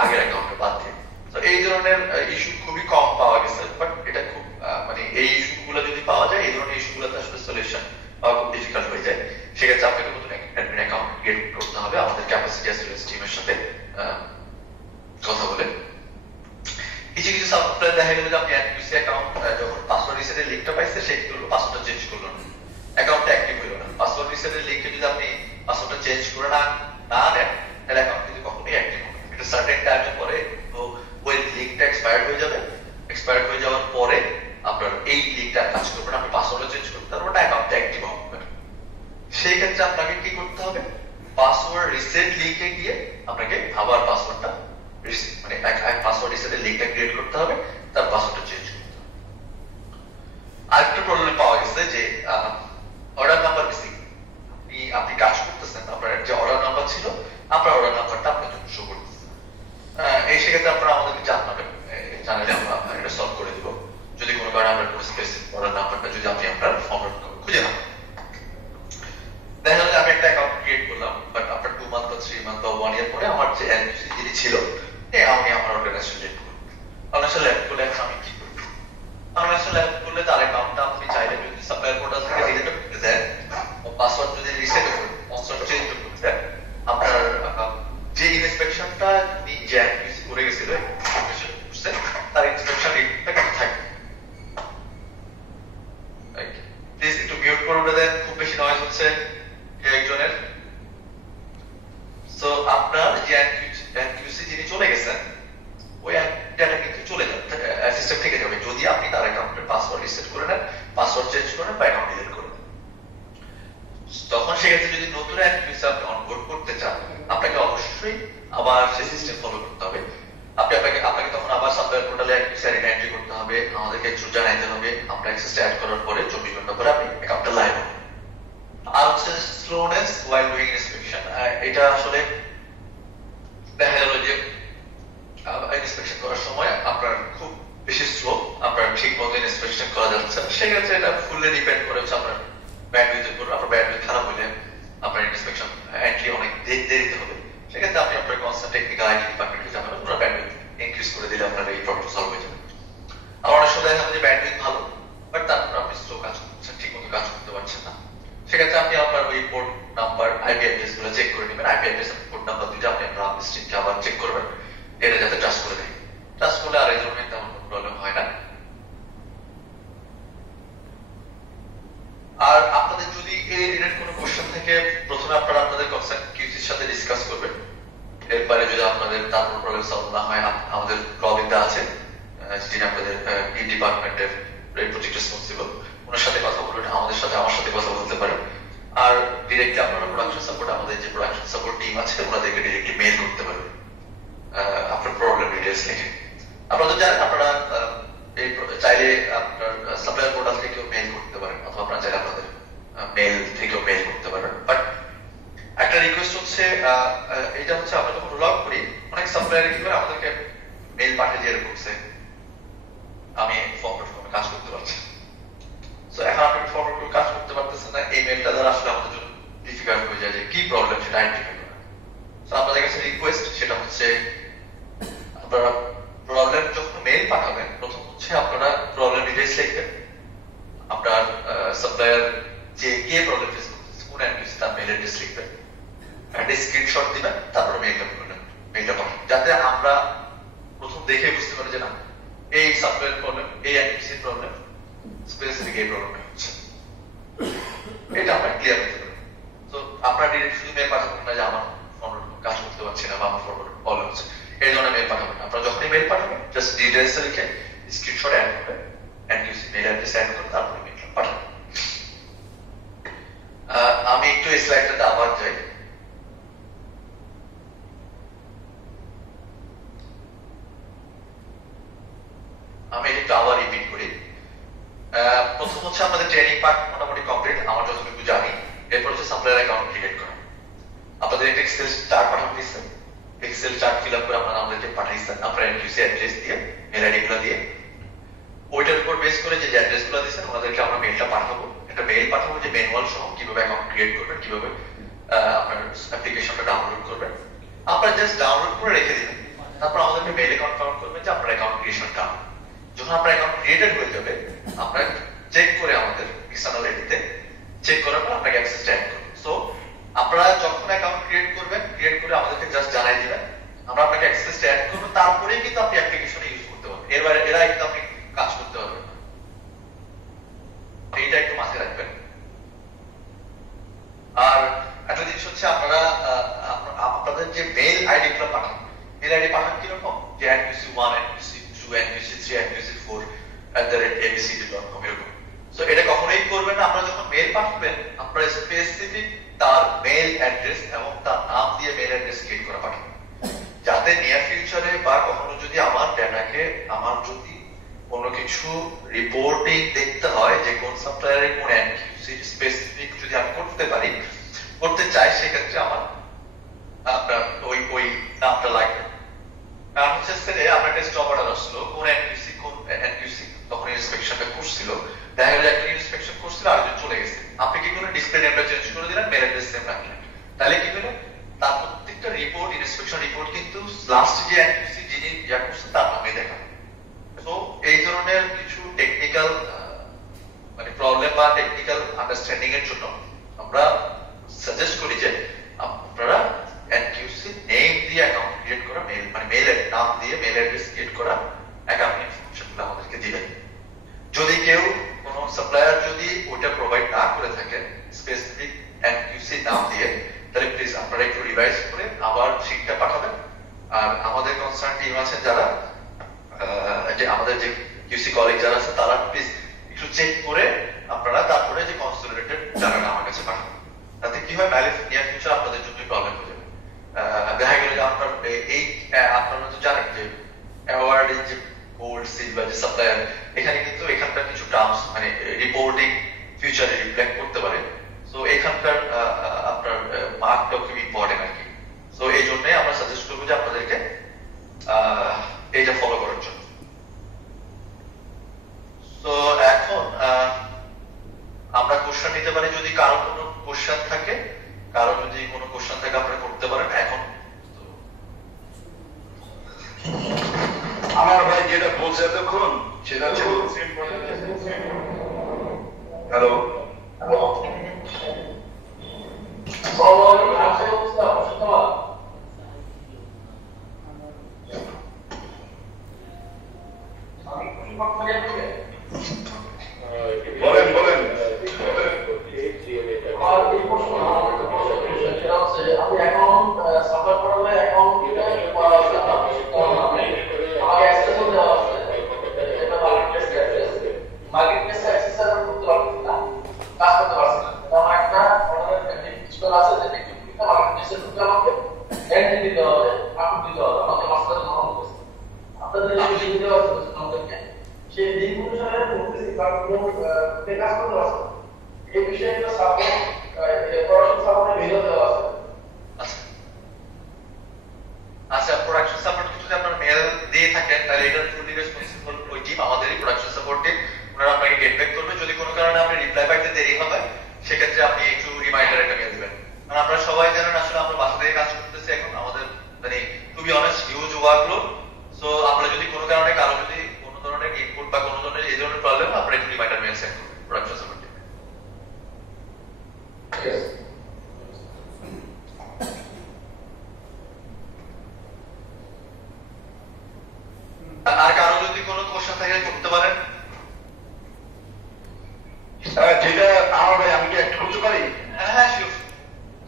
আগের অ্যাকাউন্টটা বাদ দিয়ে। তো এই ধরনের ইস্যু খুবই কম পাওয়া গেছে, বাট এটা খুব মানে এই ইস্যুগুলো যদি পাওয়া যায়, এই ধরনের ইস্যুগুলোতে আসলে সলিউশন পাওয়া খুব ডিফিকাল্ট হয়ে যায়। সেক্ষেত্রে আপনাকে নতুন অ্যাডমিন অ্যাকাউন্ট ক্রিয়েট করতে হবে আমাদের ক্যাপাসিটি অ্যাসুরেন্স টিমের সাথে কথা বলে। কিছু কিছু সাপ্লায়ার দেখা গেল যে আপনি এনকিউসি অ্যাকাউন্ট যখন পাসওয়ার্ড রিসেটের লিংকটা পাইছে, সে কি করলো, পাসওয়ার্ডটা চেঞ্জ করলো না, অ্যাকাউন্টটা অ্যাক্টিভ হলো না। পাসওয়ার্ড রিসেটের লিংকে যদি আপনি পাসওয়ার্ডটা চেঞ্জ করে না নেন, তাহলে অ্যাকাউন্ট কিন্তু কখনোই অ্যাক্টিভ হবে না। এটা সার্টেন টাইমের পরে ওই লিংকটা এক্সপায়ার্ড হয়ে যাবে। এক্সপায়ার্ড হয়ে যাওয়ার পরে আপনার এই লিংকটা কাজ করবে না, আপনি পাসওয়ার্ডটা চেঞ্জ করতে পারবেন না, অ্যাকাউন্টটা অ্যাক্টিভ হবে না। সেই ক্ষেত্রে আপনাকে কি করতে হবে, পাসওয়ার্ড রিসেট লিংকে গিয়ে আপনাকে আবার পাসওয়ার্ডটা মানে পাসওয়ার্ড রিসেটের লিংকটা ক্রিয়েট করতে হবে, তার পাসওয়ার্ডটা চেঞ্জ করতে হবে। আরেকটা প্রবলেম পাওয়া গেছে যে অর্ডার নাম্বার মিসিং। আপনি কাজ করতেছেন, আপনার যে অর্ডার নাম্বার ছিল, আপনার অর্ডার নাম্বারটা আপনার জন্য শো করতেছে। এই সেক্ষেত্রে আপনারা আমাদেরকে জানাবেন, জানালে আমরা এটা সলভ করে দিব। যদি কোনো কারণে আপনার কোনো স্পেসিফিক অর্ডার নাম্বারটা যদি আপনি আপনার ফর্ম খুঁজে না পান, দেখা গেল আমি একটা অ্যাকাউন্ট ক্রিয়েট করলাম, বাট আপনার 2 মান্থ বা 3 মান্থ বা 1 ইয়ার পরে আমার যে এনকিউসি যিনি ছিল আমি আমার অর্গানাইজেশন লেট করব। অর্গানাইজেশন লেট করলে এখন আমি কি করব? অর্গানাইজেশন লেট করলে তার অ্যাকাউন্টটা আপনি চাইলে যদি সাপ্লায়ার পোর্টাল থেকে ডিলিট করতে দেন, পাসওয়ার্ড যদি রিসেট করে পাসওয়ার্ড চেঞ্জ করতে দেন, আপনার যে ইনস্পেকশনটা যে এনকিউসি করে গেছিল তার ইনস্পেকশন রিপোর্টটা কিন্তু থাকবে। প্লিজ একটু মিউট করে দেন, খুব বেশি নয়েজ হচ্ছে একজনের। সো আপনার যে এনকিউসি যিনি চলে গেছেন, ওই ডেটা কিন্তু চলে যাবে, সিস্টেম থেকে যাবে, যদি আপনি তার অ্যাকাউন্টের পাসওয়ার্ড রিসেট করে নেন, পাসওয়ার্ড চেঞ্জ করে নেন বা অ্যাকাউন্ট ডিলিট করে নেন। তখন সেক্ষেত্রে যদি নতুন এনকিউসি আপনি অনবোর্ড করতে চান, আপনাকে অবশ্যই আবার সেই সিস্টেম ফলো করতে হবে। আপনাকে তখন আবার সাপ্লায়ার পোর্টালে এনকিউসি এন্ট্রি করতে হবে, আমাদেরকে একটু জানাইতে হবে। আমরা অ্যাক্সেসটা অ্যাড করার পরে 24 ঘন্টা পরে আপনি অ্যাকাউন্টটা লাইভ হবে। আর হচ্ছে স্লোনেস ওয়াইল ডুইং ইন্সপেকশন। এটা আসলে দেখা গেল যে ইন্সপেকশন করার সময় আপনার খুব বেশি স্লো, আপনার ঠিক মতো ইন্সপেকশন করা যাচ্ছে, সেক্ষেত্রে এটা ফুললি ডিপেন্ড করে হচ্ছে আপনার ব্যান্ডউইথের উপর। আপনার ব্যান্ডউইথ খারাপ হলে আপনার ইন্সপেকশন এন্ট্রি অনেক দেরিতে হবে। সেক্ষেত্রে আপনি আপনার কনসার্ন টেকনিক্যাল আইটি ডিপার্টমেন্টে দিলে আপনার এই প্রবলেম সলভ হয়ে যাবে। আর অনেক সময় দেখা যাবে যে ব্যান্ডউইথ ভালো, বাট তারপর আপনি স্লো কাজ করছেন, ঠিক মতো কাজ করতে পারছেন না, সেক্ষেত্রে আপনি আপনার ওই পোর্ট নাম্বার আইপি অ্যাড্রেস গুলো চেক করে নেবেন। আইপি অ্যাড্রেস পোর্ট নাম্বার দুইটা আপনি আপনার স্ট্রিমকে আবার চেক করবেন, এটা যাতে ট্রাস্ট করে দেয়। ট্রাস্ট করলে আর এই ধরনের তেমন কোনো প্রবলেম হয় না। আর আপনাদের যদি এই রিলেটেড কোনো কোশ্চেন থেকে প্রথমে আপনারা আপনাদের কনসার্ন কিউসির সাথে ডিসকাস করবেন, এরপরে যদি আপনাদের তারপর প্রবলেম সলভ না হয় আমাদের রবিন্দা আছে যিনি আপনাদের এই ডিপার্টমেন্টের প্রজেক্ট রেসপন্সিবল, ওনার সাথে কথা বলবেন, আমাদের সাথে আমার সাথে কথা বলতে পারেন। আর ডিরেক্টলি আপনারা প্রোডাকশন সাপোর্ট, আমাদের যে প্রোডাকশন সাপোর্ট টিম আছে ওনাদেরকে ডিরেক্টলি মেইল করতে পারবেন আপনার প্রবলেম ডিটেইলস লিখে। আপনারা জানেন আপনারা এই চাইলে আপনার সাপ্লায়ার পোর্টাল থেকেও মেইল করতে পারেন, অথবা আপনারা চাইলে আপনাদের মেইল থেকেও মেইল করতে পারেন। বাট একটা রিকোয়েস্ট হচ্ছে, এটা হচ্ছে আমরা যখন রোল আউট করি অনেক সাপ্লায়ার কি করে আমাদেরকে মেইল পাঠিয়ে দিয়ে করছে আমি ফরওয়ার্ড করে কাজ করতে পারছি। সো এখন আপনি ফরওয়ার্ড করে কাজ করতে পারতেছেন না, এই মেইলটা দ্বারা আসলে আমাদের জন্য ডিফিকাল্ট হয়ে যায় যে কি প্রবলেম সেটা আইডেন্টিফাই করা। সো আপনাদের কাছে রিকোয়েস্ট সেটা হচ্ছে আপনারা প্রবলেম যখন মেইল পাঠাবেন প্রথম হচ্ছে আপনারা প্রবলেম ডিটেইলস লিখবেন, আপনার সাপ্লায়ার যে কে প্রবলেম ফেস করতেছে কোন এন্টিটি তার মেইল অ্যাড্রেস লিখবেন, একটা স্ক্রিনশট দিবেন, তারপরে মেইলটা পাঠাবেন, যাতে আমরা প্রথম দেখে বুঝতে পারি যে না এই সাপ্লায়ার প্রবলেম, এই এন্টিটির প্রবলেম, স্পেসিফিক এই প্রবলেমটা হচ্ছে, এটা আমরা ক্লিয়ার করতে পারি। তো আপনারা ডিরেক্ট শুধু মেইল পাঠাবেন না যে আমার ফরওয়ার্ড কাজ করতে পারছি না বা আমার ফরওয়ার্ড প্রবলেম হচ্ছে, এই ধরনের মেইল পাঠাবেন। আপনারা যখনই মেইল পাঠাবেন জাস্ট ডিটেইলস লিখে স্ক্রিনশট অ্যাড করবেন, এনটিসি মেইল অ্যাড্রেস অ্যাড করে তারপরে মেইলটা পাঠাবেন। আমি একটু এই স্লাইডটাতে আবার যাই। আমি একটু আবার রিপিট করি। প্রথম হচ্ছে আমাদের ট্রেনিং পার্ট মোটামুটি কমপ্লিট আমার যতটুকু জানি। এরপর হচ্ছে সাপ্লায়ার অ্যাকাউন্ট ক্রিয়েট করা। আপনাদের একটা এক্সেল চার্ট পাঠানো হয়েছে, এক্সেল চার্ট ফিল আপ করে আপনারা আমাদেরকে পাঠাইছেন আপনার এনটিসি অ্যাড্রেস দিয়ে, মেল আইডি গুলো দিয়ে। ওইটার উপর বেস করে যে অ্যাড্রেস গুলো দিয়েছেন ওনাদেরকে আমরা মেইলটা পাঠাবো, একটা মেইল পাঠাবো যে ম্যানুয়াল সহ কিভাবে অ্যাকাউন্ট ক্রিয়েট করবেন, কিভাবে আপনার অ্যাপ্লিকেশনটা ডাউনলোড করবেন। আপনারা জাস্ট ডাউনলোড করে রেখে দিবেন, তারপর আমাদেরকে মেইলে কনফার্ম করবেন যে আপনার অ্যাকাউন্ট ক্রিয়েশন ডান। যখন আপনার অ্যাকাউন্ট ক্রিয়েটেড হয়ে যাবে আপনারা চেক করে আমাদের এক্সটার্নাল আইডিতে চেক করার পর আপনাকে অ্যাক্সেসটা অ্যাড করবেন। সো আপনারা যখন অ্যাকাউন্ট ক্রিয়েট করবেন, ক্রিয়েট করে আমাদেরকে জাস্ট জানাই দিবেন, আমরা আপনাকে অ্যাক্সেসটা অ্যাড করব, তারপরেই কিন্তু আপনি অ্যাপ্লিকেশনে ইউজ করতে পারবেন। এর বাইরে এরা কিন্তু আপনি কাজ করতে পারবেন না, এইটা একটু মাথায় রাখবেন। আর একটা জিনিস হচ্ছে আপনারা আপনাদের যে মেইল আইডি গুলো পাঠান, মেইল আইডি পাঠান কিরকম যে nqc1 nqc2 nqc3 nqc4 @abcd.com এরকম। সো এটা কখনোই করবেন না। আপনারা যখন মেইল পাঠাবেন আপনারা স্পেসিফিক তার মেইল অ্যাড্রেস এবং তার নাম দিয়ে মেইল অ্যাড্রেস ক্রিয়েট করে পাঠাবেন, যাতে নিয়ার ফিউচারে বা কখনো যদি আমার ডেটাকে আমার যদি কোনো কিছু রিপোর্টিং দেখতে হয় যে কোন সাপ্লায়ারে কোন এনকিউসি স্পেসিফিক যদি আমি করতে চাই, সেক্ষেত্রে আমার আপনার ওই নামটা লাগবে। কারণ হচ্ছে আপনার একটা স্টপ অর্ডার আসলো, কোন এনকিউসি তখন ইন্সপেকশনটা করছিল, দেখা গেল একটা ইন্সপেকশন করছিল আরেকজন চলে গেছে, আপনি কি করে ডিসপ্লে নেমটা চেঞ্জ করে দিলেন, মেল অ্যাড্রেস সেম রাখলেন, তাহলে কি হলো তার প্রত্যেকটা রিপোর্ট, ইন্সপেকশন রিপোর্ট কিন্তু লাস্ট যে এনকিউসি যিনি ইয়া করছে তার নামে দেখাবে। তো এই ধরনের কিছু টেকনিক্যাল মানে প্রবলেম বা টেকনিক্যাল আন্ডারস্ট্যান্ডিং এর জন্য আমরা সাজেস্ট করি যে আপনারা এনকিউসি নেম দিয়ে অ্যাকাউন্ট ক্রিয়েট করা, মেইল মানে মেইলের নাম দিয়ে মেইল অ্যাড্রেস ক্রিয়েট করা অ্যাকাউন্ট ইনফরমেশনগুলো আমাদেরকে দিবেন। যদি কেউ কোনো সাপ্লায়ার যদি ওটা প্রোভাইড না করে থাকে স্পেসিফিক এনকিউসি নাম দিয়ে, তাহলে প্লিজ আপনারা একটু রিভাইজ করে আবার শিটটা পাঠাবেন। আর আমাদের কনসার্ন টিম আছে যারা যে আমাদের যে কিউসি কলিগ যারা আছে তারা প্লিজ একটু চেক করে আপনারা তারপরে যে কনসোলিডেটেড জায়গাটা আমার কাছে পাঠাবেন, তাতে কি হয় নিয়ার ফিউচার আপনাদের জন্য প্রবলেম হয়ে যাবে। দেখা গেল যে আপনার এই আপনারা তো জানেন যে অ্যাওয়ার্ডের যে গোল্ড সিলভার যে সাপ্লায়ার, এখানে কিন্তু এখানকার কিছু টার্মস মানে রিপোর্টিং ফিউচারে রিফ্লেক্ট করতে পারে। সো এখানকার আপনার মার্কটাও খুব ইম্পর্টেন্ট আর কি। সো এই জন্যই আমরা সাজেস্ট করবো যে আপনাদেরকে এইটা ফলো করার জন্য। তো এখন আমরা কোশ্চেন নিতে পারি, যদি কারো কোনো কোশ্চেন থাকে, কারো যদি কোনো কোশ্চেন থাকে আপনারা করতে পারেন এখন। আমার হ্যালো বলেন বলেন আপনি অ্যাকাউন্ট সাফার করালে অ্যাকাউন্ট আমাকে অ্যাক্সেসও দেওয়া আছে এটা মার্কেট প্লেস অ্যাক্সেস আমি করতে পারছি না কাজ করতে পারছি না আমার একটা অর্ডার ডিজিটাল আছে যে টেকনিক্যাল মার্কেট প্লেসের মধ্যে আমাকে এন্ট্রি দিতে হবে আপনি দিতে হবে আমাকে মাস্টার নাম করতে আপনাদের যে লিঙ্ক দেওয়া আছে আমাদেরকে সেই লিঙ্ক অনুসারে করতেছি কাজ করতে পারছি এই বিষয়টা সাপোর্ট প্রোডাকশন সাপোর্টে ভিডিও দেওয়া আছে আচ্ছা প্রোডাকশন সাপোর্ট কিছু যদি আপনার মেল দিয়ে থাকেন তাহলে এটার ফুললি রেসপন্সিবল ওই টিম আমাদেরই প্রোডাকশন সাপোর্ট টিম ওনারা আপনাকে গেট ব্যাক করবে যদি কোনো কারণে আপনি রিপ্লাই পাইতে দেরি হবে সেক্ষেত্রে আপনি একটু রিমাইন্ডার একটা মেল দিবেন কারণ আপনারা সবাই জানেন আসলে আমরা বাসা থেকে কাজ করতেছি এখন আমাদের মানে to be honest huge workload so আপনারা যদি কোনো কারণে কারো যদি কোনো ধরনের ইনপুট বা কোনো ধরনের এই ধরনের প্রবলেম আপনারা একটু রিমাইন্ডার মেল সেন্ড করবেন প্রোডাকশন সাপোর্ট টিম আর কারো যদি কোনো কোশ্চেন থাকে করতে পারেন যেটা আমার ভাই আমি কি একটু করতে পারি হ্যাঁ শিওর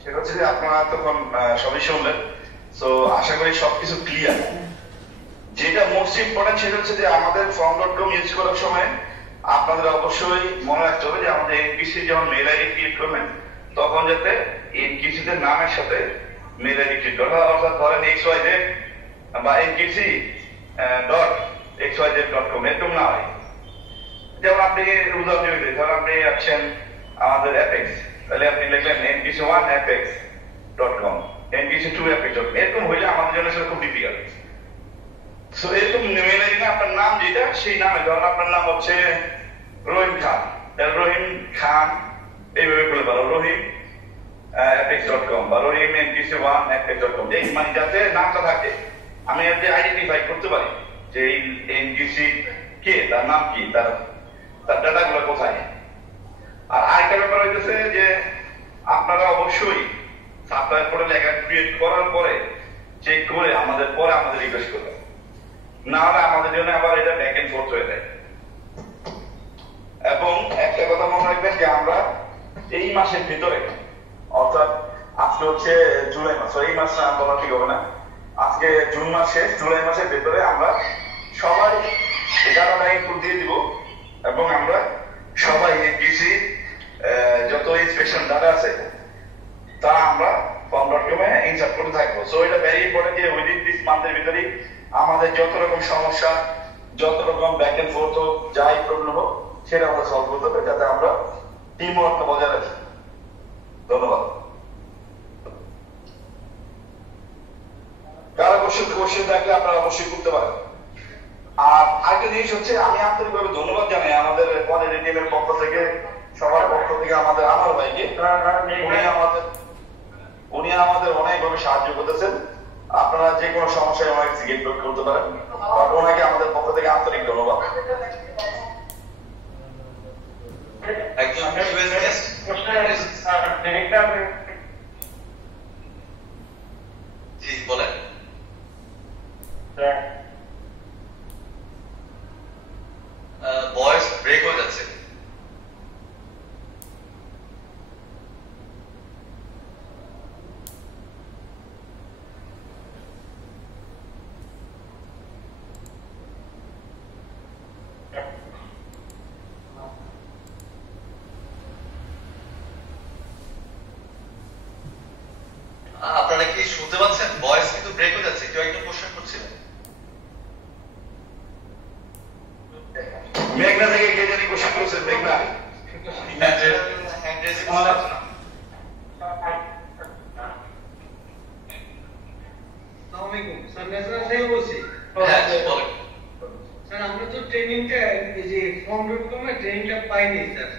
সেটা হচ্ছে যে আপনারা তখন সবই শুনলেন তো আশা করি সবকিছু ক্লিয়ার যেটা মোস্ট ইম্পর্টেন্ট সেটা হচ্ছে যে আমাদের form.com ইউজ করার সময় আপনাদের অবশ্যই মনে রাখতে হবে যে আমাদের এনপিসি যখন মেল আইডি ক্রিয়েট করবেন তখন যাতে এনপিসিদের নামের সাথে মেল আইডি ক্রিয়েট করা অর্থাৎ ধরেন xyz বা এনপিসি .xyz.com এরকম না হয় যেমন আপনি উদাহরণ দিতে ধরেন আপনি আছেন আমাদের অ্যাপেক্স তাহলে আপনি লিখলেন npc1apex.com npc2apex.com এরকম হইলে আমাদের জন্য সেটা খুব ডিফিকাল্ট সো এরকম মেল আইডি না আপনার নাম যেটা সেই নামে ধরেন আপনার নাম হচ্ছে রহিম খান রহিম খান এইভাবে বলে পারো রহিম apex.com বা রহিম npc1apex.com এই মানে যাতে নামটা থাকে আমি যাতে আইডেন্টিফাই করতে পারি যে এই এনপিসি কে তার নাম কি তার ডাটাগুলো কোথায় আর আরেকটা ব্যাপার হইতেছে যে আপনারা অবশ্যই সাবস্ক্রাইব করে লেখা ক্রিয়েট করার পরে চেক করে আমাদের রিকোয়েস্ট করবেন না হলে আমাদের জন্য আবার এটা ব্যাক এন্ড ফোর্থ হয়ে যায় এবং একটা কথা মনে রাখবেন যে আমরা এই মাসের ভিতরে অর্থাৎ আজকে হচ্ছে জুলাই মাস এই মাস না বলা ঠিক হবে না আজকে জুন মাস শেষ জুলাই মাসের ভিতরে আমরা সবাই ডাটা ইনপুট দিয়ে দিব এবং আমরা সবাই এনপিসি যত ইন্সপেকশন ডাটা আছে তা আমরা form.com এ ইনসার্ট করতে থাকবো সো এটা ভেরি ইম্পর্টেন্ট যে উইদিন দিস মান্থের ভিতরে আমাদের যত রকম সমস্যা যত রকম ব্যাক এন্ড ফোর্থ হোক যাই প্রবলেম হোক সেটা আমরা সলভ করতে হবে যাতে আমরা টিম ওয়ার্কটা বজায় রাখি ধন্যবাদ কারো কোশ্চেন থাকলে আপনারা অবশ্যই করতে পারেন আর আরেকটা জিনিস হচ্ছে আমি আন্তরিকভাবে ধন্যবাদ জানাই আমাদের কোয়ালিটি টিমের পক্ষ থেকে সবার পক্ষ থেকে আমার ভাইকে উনি আমাদের অনেকভাবে সাহায্য করতেছেন আপনারা যে কোনো সমস্যায় ওনাকে গেট ব্যাক করতে পারেন ওনাকে আমাদের পক্ষ থেকে আন্তরিক ধন্যবাদ একজন জি বলেন ভয়েস ব্রেক হয়ে যাচ্ছে আপনারা কি শুনতে পাচ্ছেন ভয়েস কিন্তু ব্রেক হয়ে যাচ্ছে কেউ একজন কোশ্চেন করছিলেন মেঘনা থেকে কে জানি কোশ্চেন করছেন মেঘনা হ্যান্ড রেজিং হচ্ছে না স্যার নেজরা থেকে বলছি হ্যাঁ বলেন স্যার আমরা তো ট্রেনিংটা এই যে form.com এ ট্রেনিংটা পাইনি স্যার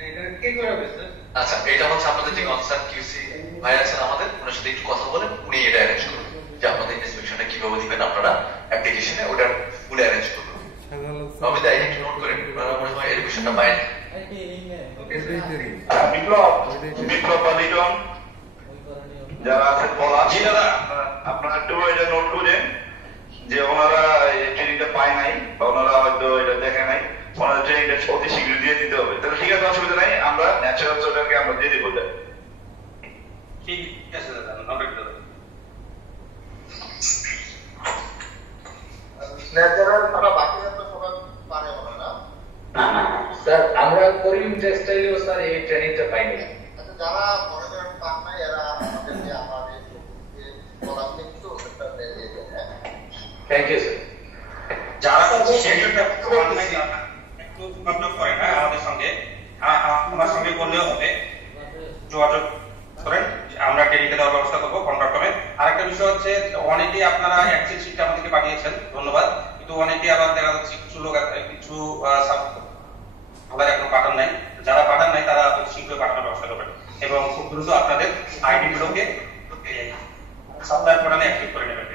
এটা কে করাবে স্যার আচ্ছা এটা হচ্ছে আপনাদের যে কনসার্ন কিউসি ভাই আছেন আমাদের ওনার সাথে একটু কথা বলেন উনি এটা অ্যারেঞ্জ করবেন যে আপনাদের ইন্সপেকশনটা কিভাবে দিবেন আপনারা অ্যাপ্লিকেশনে ওটা ফুল অ্যারেঞ্জ করবেন আমি তাই একটু নোট করেন আপনারা মনে হয় এডুকেশনটা পাইনি ওকে বিপ্লব বিপ্লব বা লিটন যারা আছেন বলা আপনারা একটু এটা নোট করেন যে ওনারা এই ট্রেনিংটা পায় নাই বা ওনারা হয়তো এটা দেখে নাই, ওনাদের ট্রেনিংটা অতি শীঘ্র দিয়ে দিতে হবে। তাহলে ঠিক আছে, অসুবিধা নাই, আমরা ন্যাচারাল সোডাকে আমরা দিয়ে দিব। ঠিক আছে দাদা, নোট করে দাও। ন্যাচারাল ছাড়া বাকিরা তো সবাই পারে না। স্যার আমরা করিম টেক্সটাইলেও স্যার এই ট্রেনিংটা পাইনি। আচ্ছা, যারা মনে করেন পান নাই এরা আমাদেরকে আমাদের বলাতে একটু একটা দিয়ে দেন। Thank you sir. যারা শেডিউলটা পান নাই একটু যোগাযোগ করেন আমাদের সঙ্গে, আমার সঙ্গে করলেও হবে, যোগাযোগ করেন, আমরা ট্রেনিংটা দেওয়ার ব্যবস্থা করবো কন্ট্যাক্ট করেন। আরেকটা বিষয় হচ্ছে অনেকেই আপনারা এক্সেল শিটটা আমাদেরকে পাঠিয়েছেন, ধন্যবাদ, কিন্তু অনেকেই আবার দেখা যাচ্ছে কিছু লোক কিছু আমাদের এখনো পাঠান নাই, যারা পাঠান নাই তারা শীঘ্রই পাঠানোর ব্যবস্থা করবেন এবং খুব দ্রুত আপনাদের আইডি গুলোকে সাপ্লাই পোর্টালে অ্যাক্টিভ করে নেবেন।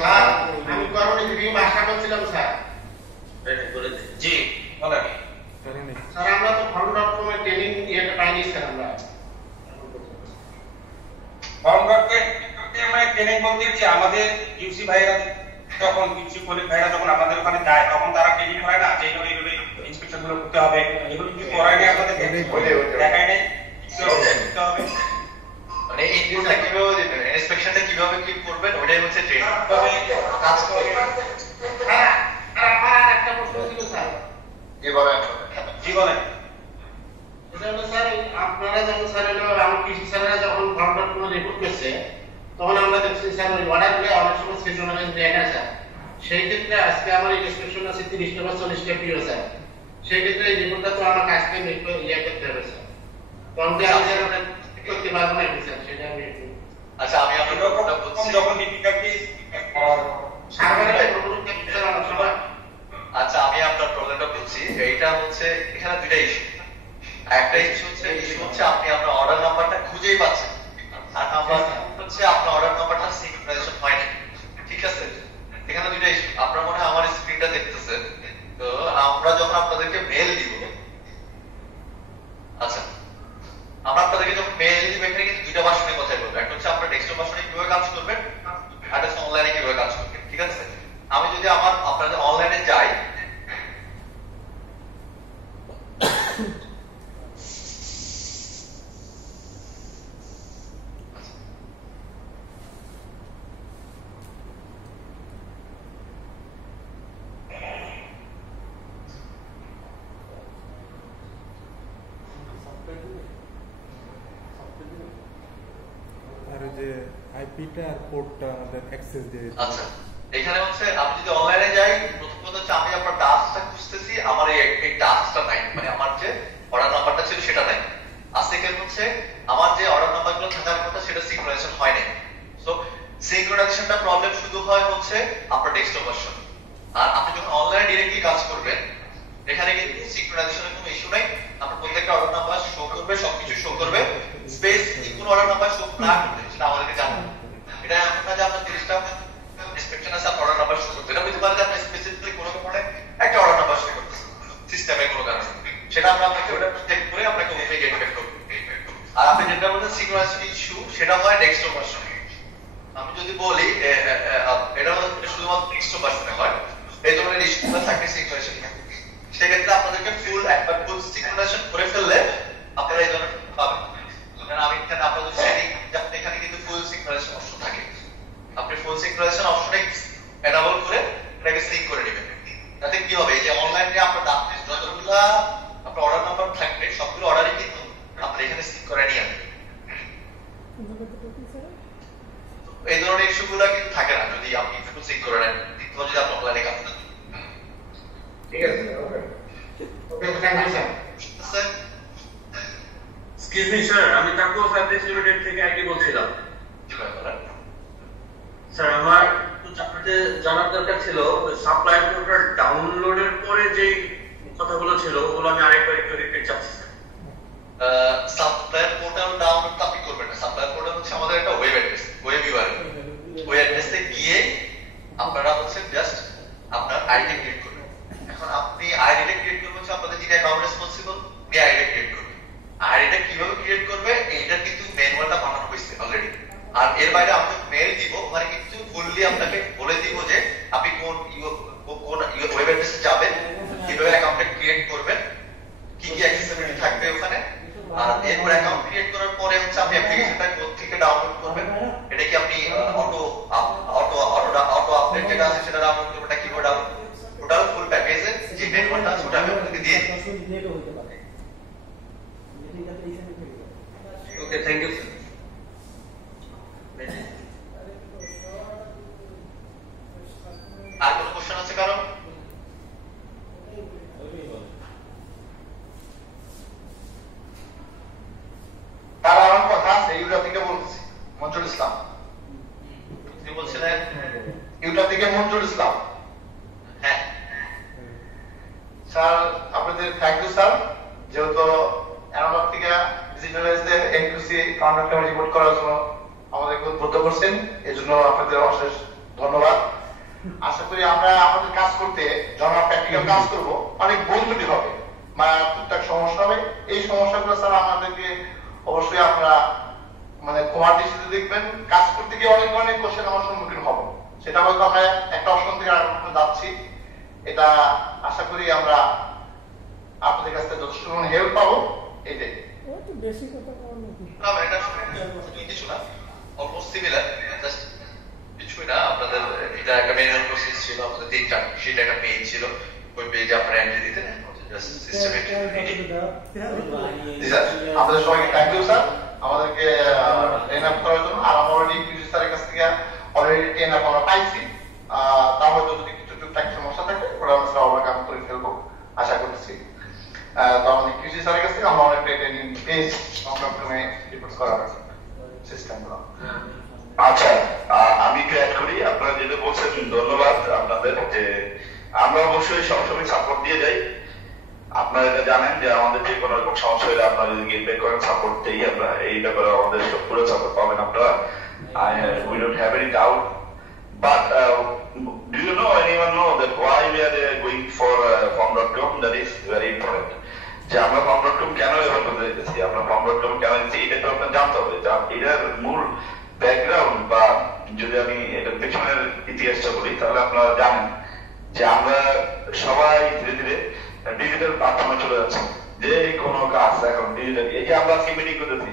স্যার, আমি করোনা রিভিউ আশা করছিলাম স্যার। জি বলেন। স্যার, আমরা তো ফর্ম.com-এর ট্রেনিং ইয়েটা পাইনি স্যার। আমরা ফর্ম.com-এ আমরা ট্রেনিং বলতে যে আমাদের ইউসি ভাইরা যখন ইউসি কলিগ ভাইরা যখন আমাদের ওখানে যায় তখন তারা ট্রেনিং করে না, যে এইভাবে ইন্সপেকশন গুলো করতে হবে, এগুলো কি করায় নাই আপনাদের দেখায় নাই করতে হবে। মানে ইনপুটটা কিভাবে দিবেন, ইন্সপেকশনটা কিভাবে কি করবেন, ওটাই হচ্ছে ট্রেনিং। কাজ করে হ্যাঁ, আমার একটা প্রশ্ন ছিল স্যার। কি বলেন? জি বলেন। এটা হলো স্যার, আপনারা যখন স্যার আমার কৃষি স্যারেরা যখন ফর্ম.com রিপোর্ট করছে তখন আমরা দেখছি স্যার ওই অর্ডারগুলো অনেক সময় সিজনালাইজ দেয় না স্যার। সেই ক্ষেত্রে আজকে আমার ইন্সপেকশন আছে 30টা বা 40টা পিও স্যার। সেই ক্ষেত্রে এই রিপোর্টটা তো আমার কাছ থেকে ইয়ে করতে হবে স্যার। কারণ কি আমি স্যার ওটা করতে পারবো না স্যার, সেটা আমি আচ্ছা, আমি আপনার কথা বলছি। যখন ডিফিকাল্টি সার্ভারে প্রবলেম স্যার অনেক সময়। আচ্ছা, আমি আপনার প্রবলেমটা বলছি। এইটা হচ্ছে এখানে দুইটা ইস্যু। একটা ইস্যু হচ্ছে আপনি আপনার অর্ডার নাম্বারটা খুঁজেই পাচ্ছেন, আর নাম্বার হচ্ছে আপনার অর্ডার নাম্বারটা সিনক্রোনাইজেশন হয়নি। ঠিক আছে, এখানে দুইটা ইস্যু। আপনার মনে হয় আমার স্ক্রিনটা দেখতেছেন, তো আমরা যখন আপনাদেরকে মেল দিব, আচ্ছা আমরা আপনাদেরকে যখন মেল দিব, এখানে কিন্তু দুইটা ভার্সনের কথাই বলবো। একটা হচ্ছে আপনার ডেস্কটপ ভার্সনে কিভাবে কাজ করবেন, আর একটা হচ্ছে অনলাইনে কিভাবে কাজ করবেন। ঠিক আছে, আমি যদি আপনাদের অনলাইনে যাই, যে আইপিটা আর পোর্টটা আমাদের অ্যাক্সেস দিয়ে দিতে। আচ্ছা, এখানে হচ্ছে আমি যদি অনলাইনে যাই, প্রথম কথা হচ্ছে আমি আপনার টাস্কটা খুঁজতেছি, আমার এই টাস্কটা নাই, মানে আমার যে অর্ডার নাম্বারটা ছিল সেটা নাই। আর সেকেন্ড হচ্ছে আমার যে অর্ডার নাম্বারগুলো থাকার কথা সেটা সিনক্রোনাইজেশন হয় নাই। সো সিনক্রোনাইজেশনটা প্রবলেম শুধু হয় হচ্ছে আপনার ডেস্কটপ ভার্সন। আর আপনি যখন অনলাইনে ডিরেক্টলি কাজ করবেন, এখানে কিন্তু সিনক্রোনাইজেশনের কোনো ইস্যু নাই। আপনার প্রত্যেকটা অর্ডার নাম্বার শো করবে, সবকিছু শো করবে। স্পেস কোন অর্ডার নাম্বার শো না করবে সেটা আমাদেরকে জানাবে। এটা এমন না যে আপনার 30টা ইন্সপেকশন আছে, আপনার অর্ডার নাম্বার শো করবে। এটা হতে পারে যে আপনি স্পেসিফিক্যালি কোনো কারণে একটা অর্ডার নাম্বার শো করতেছেন সিস্টেমে কোনো কারণে, সেটা আমরা আপনাকে ওটা চেক করে আপনাকে ওখানে গেট ব্যাক করব। আর আপনি যেটা বলছেন সিনক্রোনাইজেশন ইস্যু, সেটা হয় ডেস্কটপ ভার্সনে। আমি যদি বলি এটা শুধুমাত্র ডেস্কটপ ভার্সনে হয়, এই ধরনের ইস্যুগুলো থাকে সিনক্রোনাইজেশন। সেক্ষেত্রে আপনাদেরকে একবার ফুল সিনক্রোনাইজেশন করে ফেললে আপনারা এই ধরনের পাবেন। আমি এখানে আপনাদের সেটিং, এখানে কিন্তু ফুল সিনক্রোনাইজেশন অপশন থাকে। আপনি ফুল সিনক্রোনাইজেশন অপশনে এনাবল করে এটাকে সিঙ্ক করে নেবেন। তাতে কি হবে, এই যে অনলাইনে আপনার যতগুলো আপনার অর্ডার নাম্বার থাকবে সবগুলো অর্ডারই কিন্তু আপনি এখানে সিঙ্ক করে নিয়ে আসবেন। এই ধরনের ইস্যুগুলো কিন্তু থাকে না যদি আপনি ফুল সিঙ্ক করে নেন, যদি আপনি অনলাইনে কাজ করেন। ঠিক আছে, okay okay, thank you sir. Sir, excuse me sir, আমি তাকুয়া সার্ভিস লিমিটেড থেকে আইডি বলছিলাম। স্যার, আমার আপনাদের জানার দরকার ছিল সাপ্লাই পোর্টাল ডাউনলোডের পরে যে কথাগুলো ছিল ওগুলো আমি আরেকবার একটু রিপিট চাচ্ছি। সাপ্লায়ার পোর্টাল ডাউনলোড আপনি করবেন না। সাপ্লায়ার পোর্টাল হচ্ছে আমাদের একটা ওয়েব অ্যাড্রেস, ওয়েব ইউআরএল। ওই অ্যাড্রেসে গিয়ে আপনারা হচ্ছে জাস্ট আপনার আইডি ক্রিয়েট করবেন। এখন আপনি আইডিটা ক্রিয়েট করবেন হচ্ছে আপনাদের যিনি অ্যাকাউন্ট রেসপন্সিবল উনি আইডিটা ক্রিয়েট করবে। আইডিটা কিভাবে ক্রিয়েট করবে এইটার কিন্তু ম্যানুয়ালটা বানানো হয়েছে অলরেডি। আর এর বাইরে আমরা মেল দিব, ওখানে কিন্তু ফুললি আপনাকে বলে দিব যে আপনি কোন ওয়েব অ্যাড্রেসে যাবেন, কিভাবে অ্যাকাউন্টটা ক্রিয়েট করবেন, কি কি অ্যাক্সেসিবিলিটি থাকবে ওখানে। আর এরপর অ্যাকাউন্ট ক্রিয়েট করার পরে হচ্ছে আপনি অ্যাপ্লিকেশনটা কোথা থেকে ডাউনলোড করবেন, এটা কি আপনি অটো আপডেট যেটা আছে সেটা ডাউনলোড করবেন, এটা কিভাবে ডাউনলোড করবেন, টোটাল ফুল প্যাকেজে যে ম্যানুয়ালটা আছে ওটা আমি আপনাকে দিয়ে দিই। ওকে, থ্যাংক ইউ স্যার। আর কোনো কোশ্চেন আছে কারো? তার আমার কথা আছে ইউটা থেকে বলতেছি, মঞ্জুর ইসলাম। কি বলছিলেন? ইউটা থেকে মঞ্জুর ইসলাম। হ্যাঁ স্যার, আপনাদের থ্যাংক ইউ স্যার, যেহেতু অ্যানালগ থেকে ডিজিটালাইজে এনকিউসি কন্ডাক্টর রিপোর্ট করার জন্য আমাদেরকে উদ্বুদ্ধ করছেন, এজন্য আপনাদের অশেষ ধন্যবাদ। আশা করি আমরা আমাদের কাজ করতে যখন প্র্যাকটিক্যাল কাজ করব অনেক ভুল ত্রুটি হবে, টুকটাক সমস্যা হবে। এই সমস্যাগুলো স্যার আমাদেরকে অবশ্যই আপনারা ক্ষমার দৃষ্টিতে দেখবেন। কাজ করতে গিয়ে অনেক অনেক কোশ্চেন আমার সম্মুখীন হব, সেটা হয়তো আমরা একটা অপশন থেকে আর যাচ্ছি। এটা আশা করি আমরা আপনাদের কাছ থেকে যথেষ্ট হেল্প পাবো। এটাই বেশি কথা কিছু না, অলমোস্ট সিমিলার, জাস্ট কিছুই না। আপনাদের এটা একটা ম্যানুয়াল প্রসেস ছিল, আপনাদের 3টা শীট একটা পেজ ছিল, ওই পেজে আপনারা এন্ট্রি দিতেন, জাস্ট সিস্টেমেটিক। আপনাদের সবাইকে থ্যাংক ইউ স্যার আমাদেরকে ট্রেন আপ করার জন্য। আর আমরা অলরেডি কিউসি স্যারের কাছ থেকে অলরেডি ট্রেন আপ আমরা পাইছি, তা হয়তো যদি কিছু টুকটাক সমস্যা থাকে ওটা আমরা ওভারকাম করে ফেলবো আশা করছি। তো আমাদের কিউসি স্যারের কাছ থেকে আমরা অনেক ট্রেনিং পেয়েছি সংক্রামে রিপোর্ট করার সিস্টেমগুলো। আচ্ছা, আমি একটু অ্যাড করি। আপনারা যেটা বলছেন ধন্যবাদ আপনাদের, যে আমরা অবশ্যই সবসময় সাপোর্ট দিয়ে যাই। আপনারা এটা জানেন যে আমাদের যে কোনো রকম সমস্যা হলে আপনারা যদি গেটব্যাক করেন সাপোর্ট দেই আমরা, এই ব্যাপারে আমাদের পুরো সাপোর্ট পাবেন আপনারা। We don't have any doubt. But do you know anyone know that why we are going for form.com? That is very important. যে আমরা form.com কেন ব্যবহার করতে যাচ্ছি, আমরা form.com কেন দিচ্ছি, এটা তো আপনার জানতে হবে। এটার মূল ব্যাকগ্রাউন্ড বা যদি আমি এটার পেছনের ইতিহাসটা বলি তাহলে আপনারা জানেন যে আমরা সবাই ধীরে ধীরে ডিজিটাল প্ল্যাটফর্মে চলে যাচ্ছে। যে কোনো কাজ এখন ডিজিটাল, এই যে আমরা আজকে মিটিং করতেছি,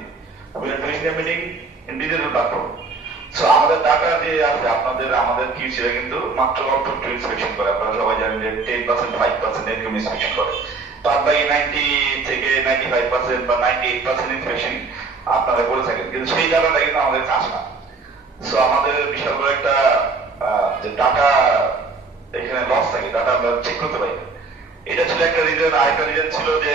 we are doing the meeting in digital platform. So আমাদের ডাটা যে আছে আমাদের কিউসিরা কিন্তু মাত্র অল্প একটু ইন্সপেকশন করে। আপনারা সবাই জানেন যে 10% 5% এরকম ইন্সপেকশন করে, তার বাকি 90 থেকে 95% বা 98% ইন্সপেকশন আপনারা করে থাকেন, কিন্তু সেই ডাটাটা কিন্তু আমাদের কাজ না। সো আমাদের বিশাল বড় একটা যে ডাটা এখানে লস থাকে, ডাটা আমরা চেক করতে পারি। এটা ছিল একটা রিজন। আরেকটা রিজন ছিল যে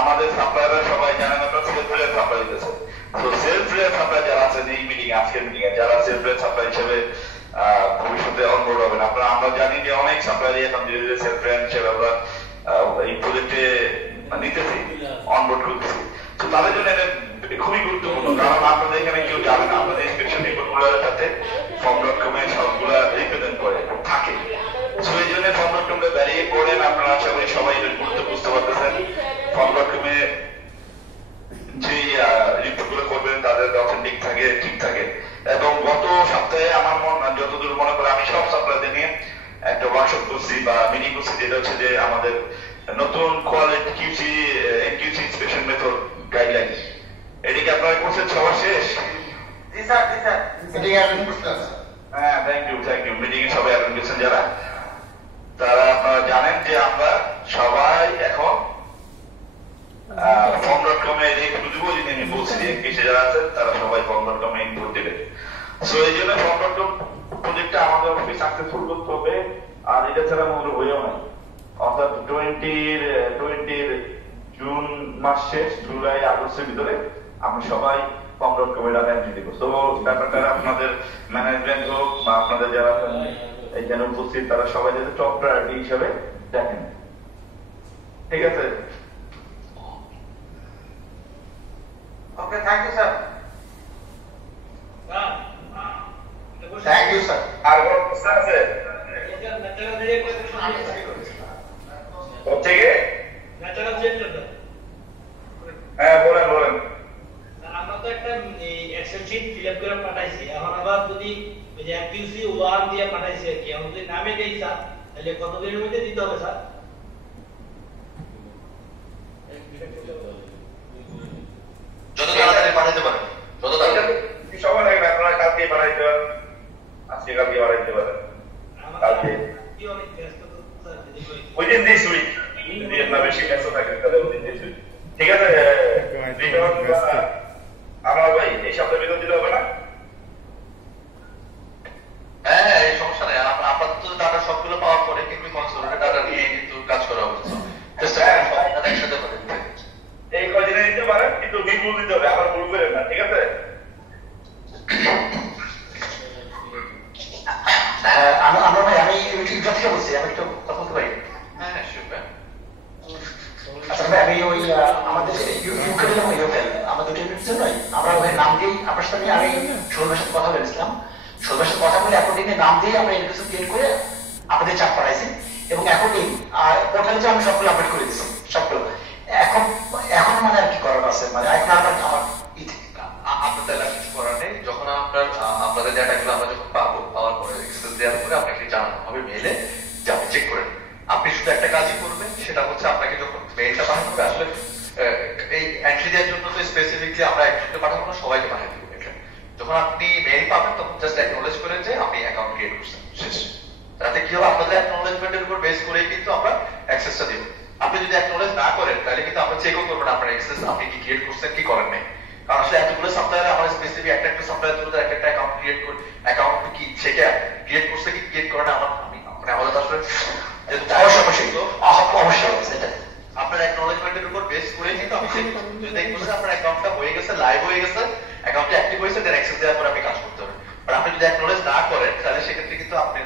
আমাদের সাপ্লায়াররা সবাই জানেন আপনারা সেলফ রিলের সাপ্লাই দিতেছে। তো সেলফ রিলের সাপ্লাই যারা আছেন এই মিটিং আজকের মিটিং এ, যারা সেলফ রিলের সাপ্লাই হিসেবে ভবিষ্যতে অনবোর্ড হবেন, আমরা জানি যে অনেক সাপ্লায়ারই এখন ধীরে ধীরে সেলফ রিলের হিসেবে আমরা এই প্রজেক্টে নিতেছি, অনবোর্ড করতেছি। তো তাদের জন্য এটা খুবই গুরুত্বপূর্ণ, কারণ আপনাদের এখানে কেউ যাবে না, আপনাদের ইন্সপেকশন রিপোর্টগুলোর সাথে form.com এর সবগুলা রিপ্রেজেন্ট করে থাকে। সো এই জন্য form.com এ দাঁড়িয়ে পড়েন, আপনারা আশা করি সবাই এর গুরুত্ব বুঝতে পারতেছেন। form.com এ যে রিপোর্টগুলো করবেন তাদের অথেন্টিক থাকে, ঠিক থাকে। এবং গত সপ্তাহে আমার যতদূর মনে করে আমি সব সাপ্লায়ারদের নিয়ে একটা ওয়ার্কশপ করছি বা মিটিং করছি, যেটা হচ্ছে যে আমাদের নতুন quality QC NQC inspection method guideline. এদিকে আপনারা করছেন সবার শেষ? জি স্যার, জি স্যার, মিটিং অ্যাটেন্ড করছেন? হ্যাঁ, থ্যাংক ইউ। মিটিং এ সবাই অ্যাটেন্ড করছেন যারা, তারা আপনারা জানেন যে আমরা সবাই এখন form.com এ খুঁজবো, যদি আমি বলছি যে কিসে যারা আছেন তারা সবাই form.com এ ইনপুট দেবে। সো এই জন্য form.com প্রজেক্টটা আমাদের অবশ্যই সাকসেসফুল করতে হবে। আর এটা ছাড়া আমাদের হয়েও নাই, অর্থাৎ 20 জুন মাস শেষ, জুলাই আগস্টের ভিতরে আমরা সবাই form.com এর ডাটা এন্ট্রি দেবো। তো ব্যাপারটা আপনাদের ম্যানেজমেন্ট হোক বা আপনাদের যারা এখানে উপস্থিত তারা সবাই যাতে টপ প্রায়োরিটি হিসেবে দেখেন, ঠিক আছে? Okay, thank you sir. Thank you sir. আর কোনো প্রশ্ন আছে? তাহলে কতদিনের মধ্যে দিতে হবে স্যার? যত তাড়াতাড়ি পাঠাতে পারেন, যত তাড়াতাড়ি। সময় লাগবে, আপনারা কালকে পাঠাইতে পারেন, আজকে কালকে পাঠাইতে পারেন, কালকে কি অনেক ব্যস্ত তো স্যার, within this week যদি আপনার বেশি ব্যস্ত থাকেন তাহলে within this week। ঠিক আছে আমার ভাই, এই সপ্তাহের ভিতর দিলে হবে না? হ্যাঁ, এই সমস্যা নেই। আপাতত ডাটা সবগুলো পাওয়ার পরে কিন্তু কনসোলেটেড ডাটা নিয়ে কিন্তু কাজ করা হচ্ছে। চেষ্টা করেন সব ডাটা একসাথে করে দিতে। এই কয়দিনে দিতে পারেন, কিন্তু বিপুল দিতে হবে, আবার ভুল করেন না, ঠিক আছে? আমরা ভাই, আমি একটু ইন্টার থেকে বলছি, আমি একটু কথা বলতে পারি? হ্যাঁ হ্যাঁ, শিওর। আচ্ছা ভাই, আমি ওই আমাদের ইউক্রেন এবং ইউক্রেন আমাদের দুটো ইউনিটের জন্যই আমরা ওই নাম দিয়েই আপনার সাথে আমি সৌরভের সাথে কথা বলেছিলাম। সৌরভের সাথে কথা বলে অ্যাকর্ডিংলি নাম দিয়ে আমরা ইনভিটেশন ক্রিয়েট করে আপনাদের চাপ পাঠাইছি এবং অ্যাকর্ডিং পোর্টালে যে আমি সবগুলো আপডেট করে দিচ্ছি সবগুলো। এখন মানে আর কি করার আছে, মানে এখন আমার আপনার তাহলে কিছু করার নেই। যখন আপনাদের ডাটাগুলো আমরা যখন পাবো, পাওয়ার পরে এক্সেস দেওয়ার পরে আপনাকে জানানো হবে মেইলে যে আপনি চেক করেন। আপনি শুধু একটা কাজই করবেন, সেটা হচ্ছে আপনাকে যখন মেইলটা পাঠানো হবে, আসলে এই এন্ট্রি দেওয়ার জন্য তো স্পেসিফিকলি আমরা একজনকে পাঠাবো না, সবাইকে পাঠিয়ে দেবো। যখন আপনি মেইল পাবেন তখন জাস্ট অ্যাকনোলেজ করেন যে আপনি অ্যাকাউন্ট ক্রিয়েট করছেন, শেষ। তাতে কি হবে, আপনাদের অ্যাকনোলেজমেন্টের উপর বেস করেই কিন্তু আমরা অ্যাক্সেসটা দিব। আপনি যদি অ্যাকনোলেজ না করেন তাহলে কিন্তু আমরা চেকও করবো না আপনার অ্যাক্সেস আপনি কি ক্রিয়েট করছেন কি করেন নাই। কারণ আসলে এতগুলো সাপ্লায়ারে আমরা স্পেসিফিক একটা সাপ্লায়ার ধরে একটা অ্যাকাউন্ট ক্রিয়েট করে অ্যাকাউন্ট কি সেটা ক্রিয়েট করছে কি ক্রিয়েট করে না আমাদের আসলে অবশ্যই আপনার অ্যাকনোলেজমেন্টের উপর বেস করে কিন্তু আমি চেক করব। যদি দেখবো যে আপনার অ্যাকাউন্টটা হয়ে গেছে, লাইভ হয়ে গেছে, অ্যাকাউন্টটা অ্যাক্টিভ হয়েছে, দেন অ্যাক্সেস দেওয়ার পর আপনি কাজ করতে হবে। আর আপনি যদি অ্যাকনোলেজ না করেন তাহলে সেক্ষেত্রে কিন্তু আপনি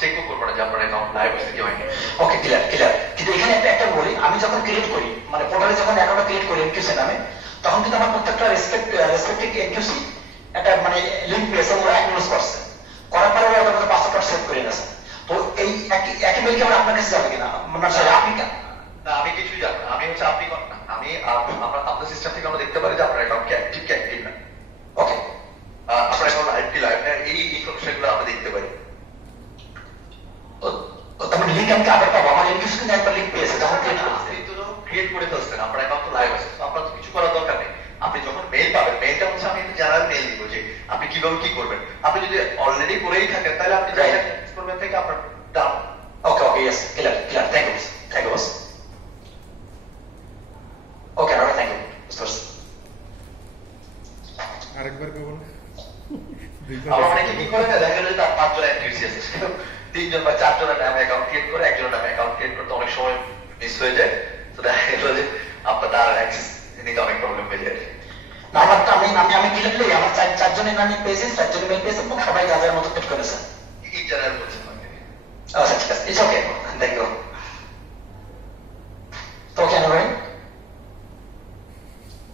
চেকও করবো না যে আপনার অ্যাকাউন্ট লাইভ হয়েছে কি হয়নি। ওকে, ক্লিয়ার। কিন্তু এখানে একটা বলি, আমি যখন ক্রিয়েট করি, মানে পোর্টালে যখন অ্যাকাউন্ট ক্রিয়েট করি এনকিউসি নামে, তখন কিন্তু আমার প্রত্যেকটা রেসপেক্টিভ এনকিউসি একটা মানে লিঙ্ক পেয়েছে, ওরা অ্যাকনোলেজ করছে, করার পরে ওরা ওদের পাসওয়ার্ড সেভ করে নিয়েছে। তো এই একই মেইল কি আমার আপনার কাছে যাবে কিনা? আপনি না, আমি কিছুই জানি না। আমি হচ্ছে আপনি আমরা আপনার সিস্টেম থেকে আমরা দেখতে পারি যে আপনার অ্যাকাউন্ট কি অ্যাক্টিভ না। ওকে, আপনার অ্যাকাউন্ট লাইভ কি লাইভ না, এই ইনফরমেশনগুলো আমরা দেখতে পারি। তখন লিঙ্ক আমি আবার পাবো, আমার এনকিউসি কিন্তু একবার লিঙ্ক পেয়েছে যখন ক্রিয়েট করে ফেলছেন, আপনার অ্যাকাউন্ট তো লাইভ আছে, আপনার তো কিছু করার দরকার নেই। আপনি যখন মেইল পাবেন, মেইলটা হচ্ছে আমি জেনারেল মেইল দিব যে আপনি কিভাবে কি করবেন। আপনি যদি অলরেডি করেই থাকেন তাহলে আপনি যাই করবেন থেকে আপনার done. Okay, yes, clear. Thank you boss. Okay, thank you. আরেকবার কেবল আমরা অনেকে কি করে দেখা যায় তার 5 জন অ্যাক্টিভিটি আছে, 3 জন বা 4 জনের নামে অ্যাকাউন্ট ক্রিয়েট করে, একজনের নামে অ্যাকাউন্ট ক্রিয়েট করতে অনেক সময় মিস হয়ে যায়। তো দেখা গেল যে আপনার তার অ্যাক্সেস নিতে অনেক প্রবলেম হয়ে যায়। আমারটা আমি ক্লিয়ারলি আমার 4 জনের নামে পেয়েছি, 4 জনের মেইল পেয়েছি এবং সবাই যাদের মতো ক্রিয়েট করেছে। এই জেনারেল বলছেন। আচ্ছা, ঠিক আছে, ইটস ওকে, থ্যাংক ইউ। তো কেন ভাই?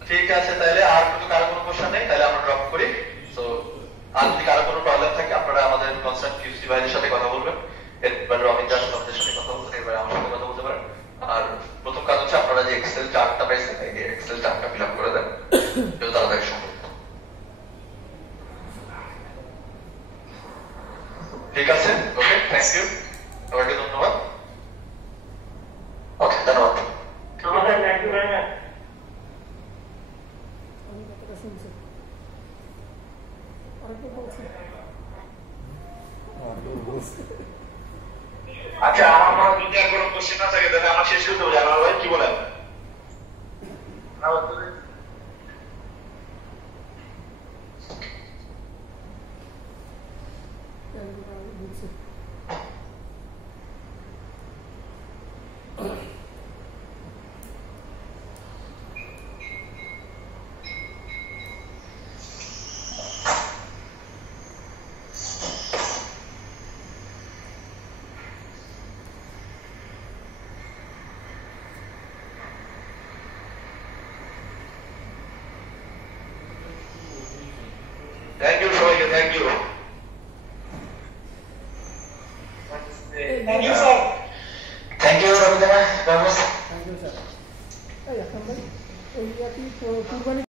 ঠিক আছে, তাহলে আর কারো কোনো কোশ্চেন নেই, তাহলে আমরা ড্রপ করি। তো আর যদি কারো কোনো প্রবলেম থাকে আপনারা আমাদের কনসার্ন কিউসি ভাইদের সাথে কথা বলবেন, এরপর রবিন দাস আপনাদের সাথে কথা বলবেন, এরপর আমার সাথে কথা বলতে পারেন। আর প্রথম কাজ হচ্ছে আপনারা যে এক্সেল চার্টটা পাইছেন, এই এক্সেল চার্টটা ফিল আপ করে দেন যত তাড়াতাড়ি সম্ভব। ঠিক আছে, ওকে, থ্যাংক ইউ, সবাইকে ধন্যবাদ। ওকে, ধন্যবাদ। Thank you very much. আচ্ছা, আমার যদি আর কোনো কোশ্চেন না থাকে তাহলে আমার শেষ করতে হবে। জানাল ভাই কি বলেন? থ্যাংক ইউ সবাইকে, thank you. Thank you sir. Thank you Rabindra. Thank you sir. এই এখন ভাই ওই আপনি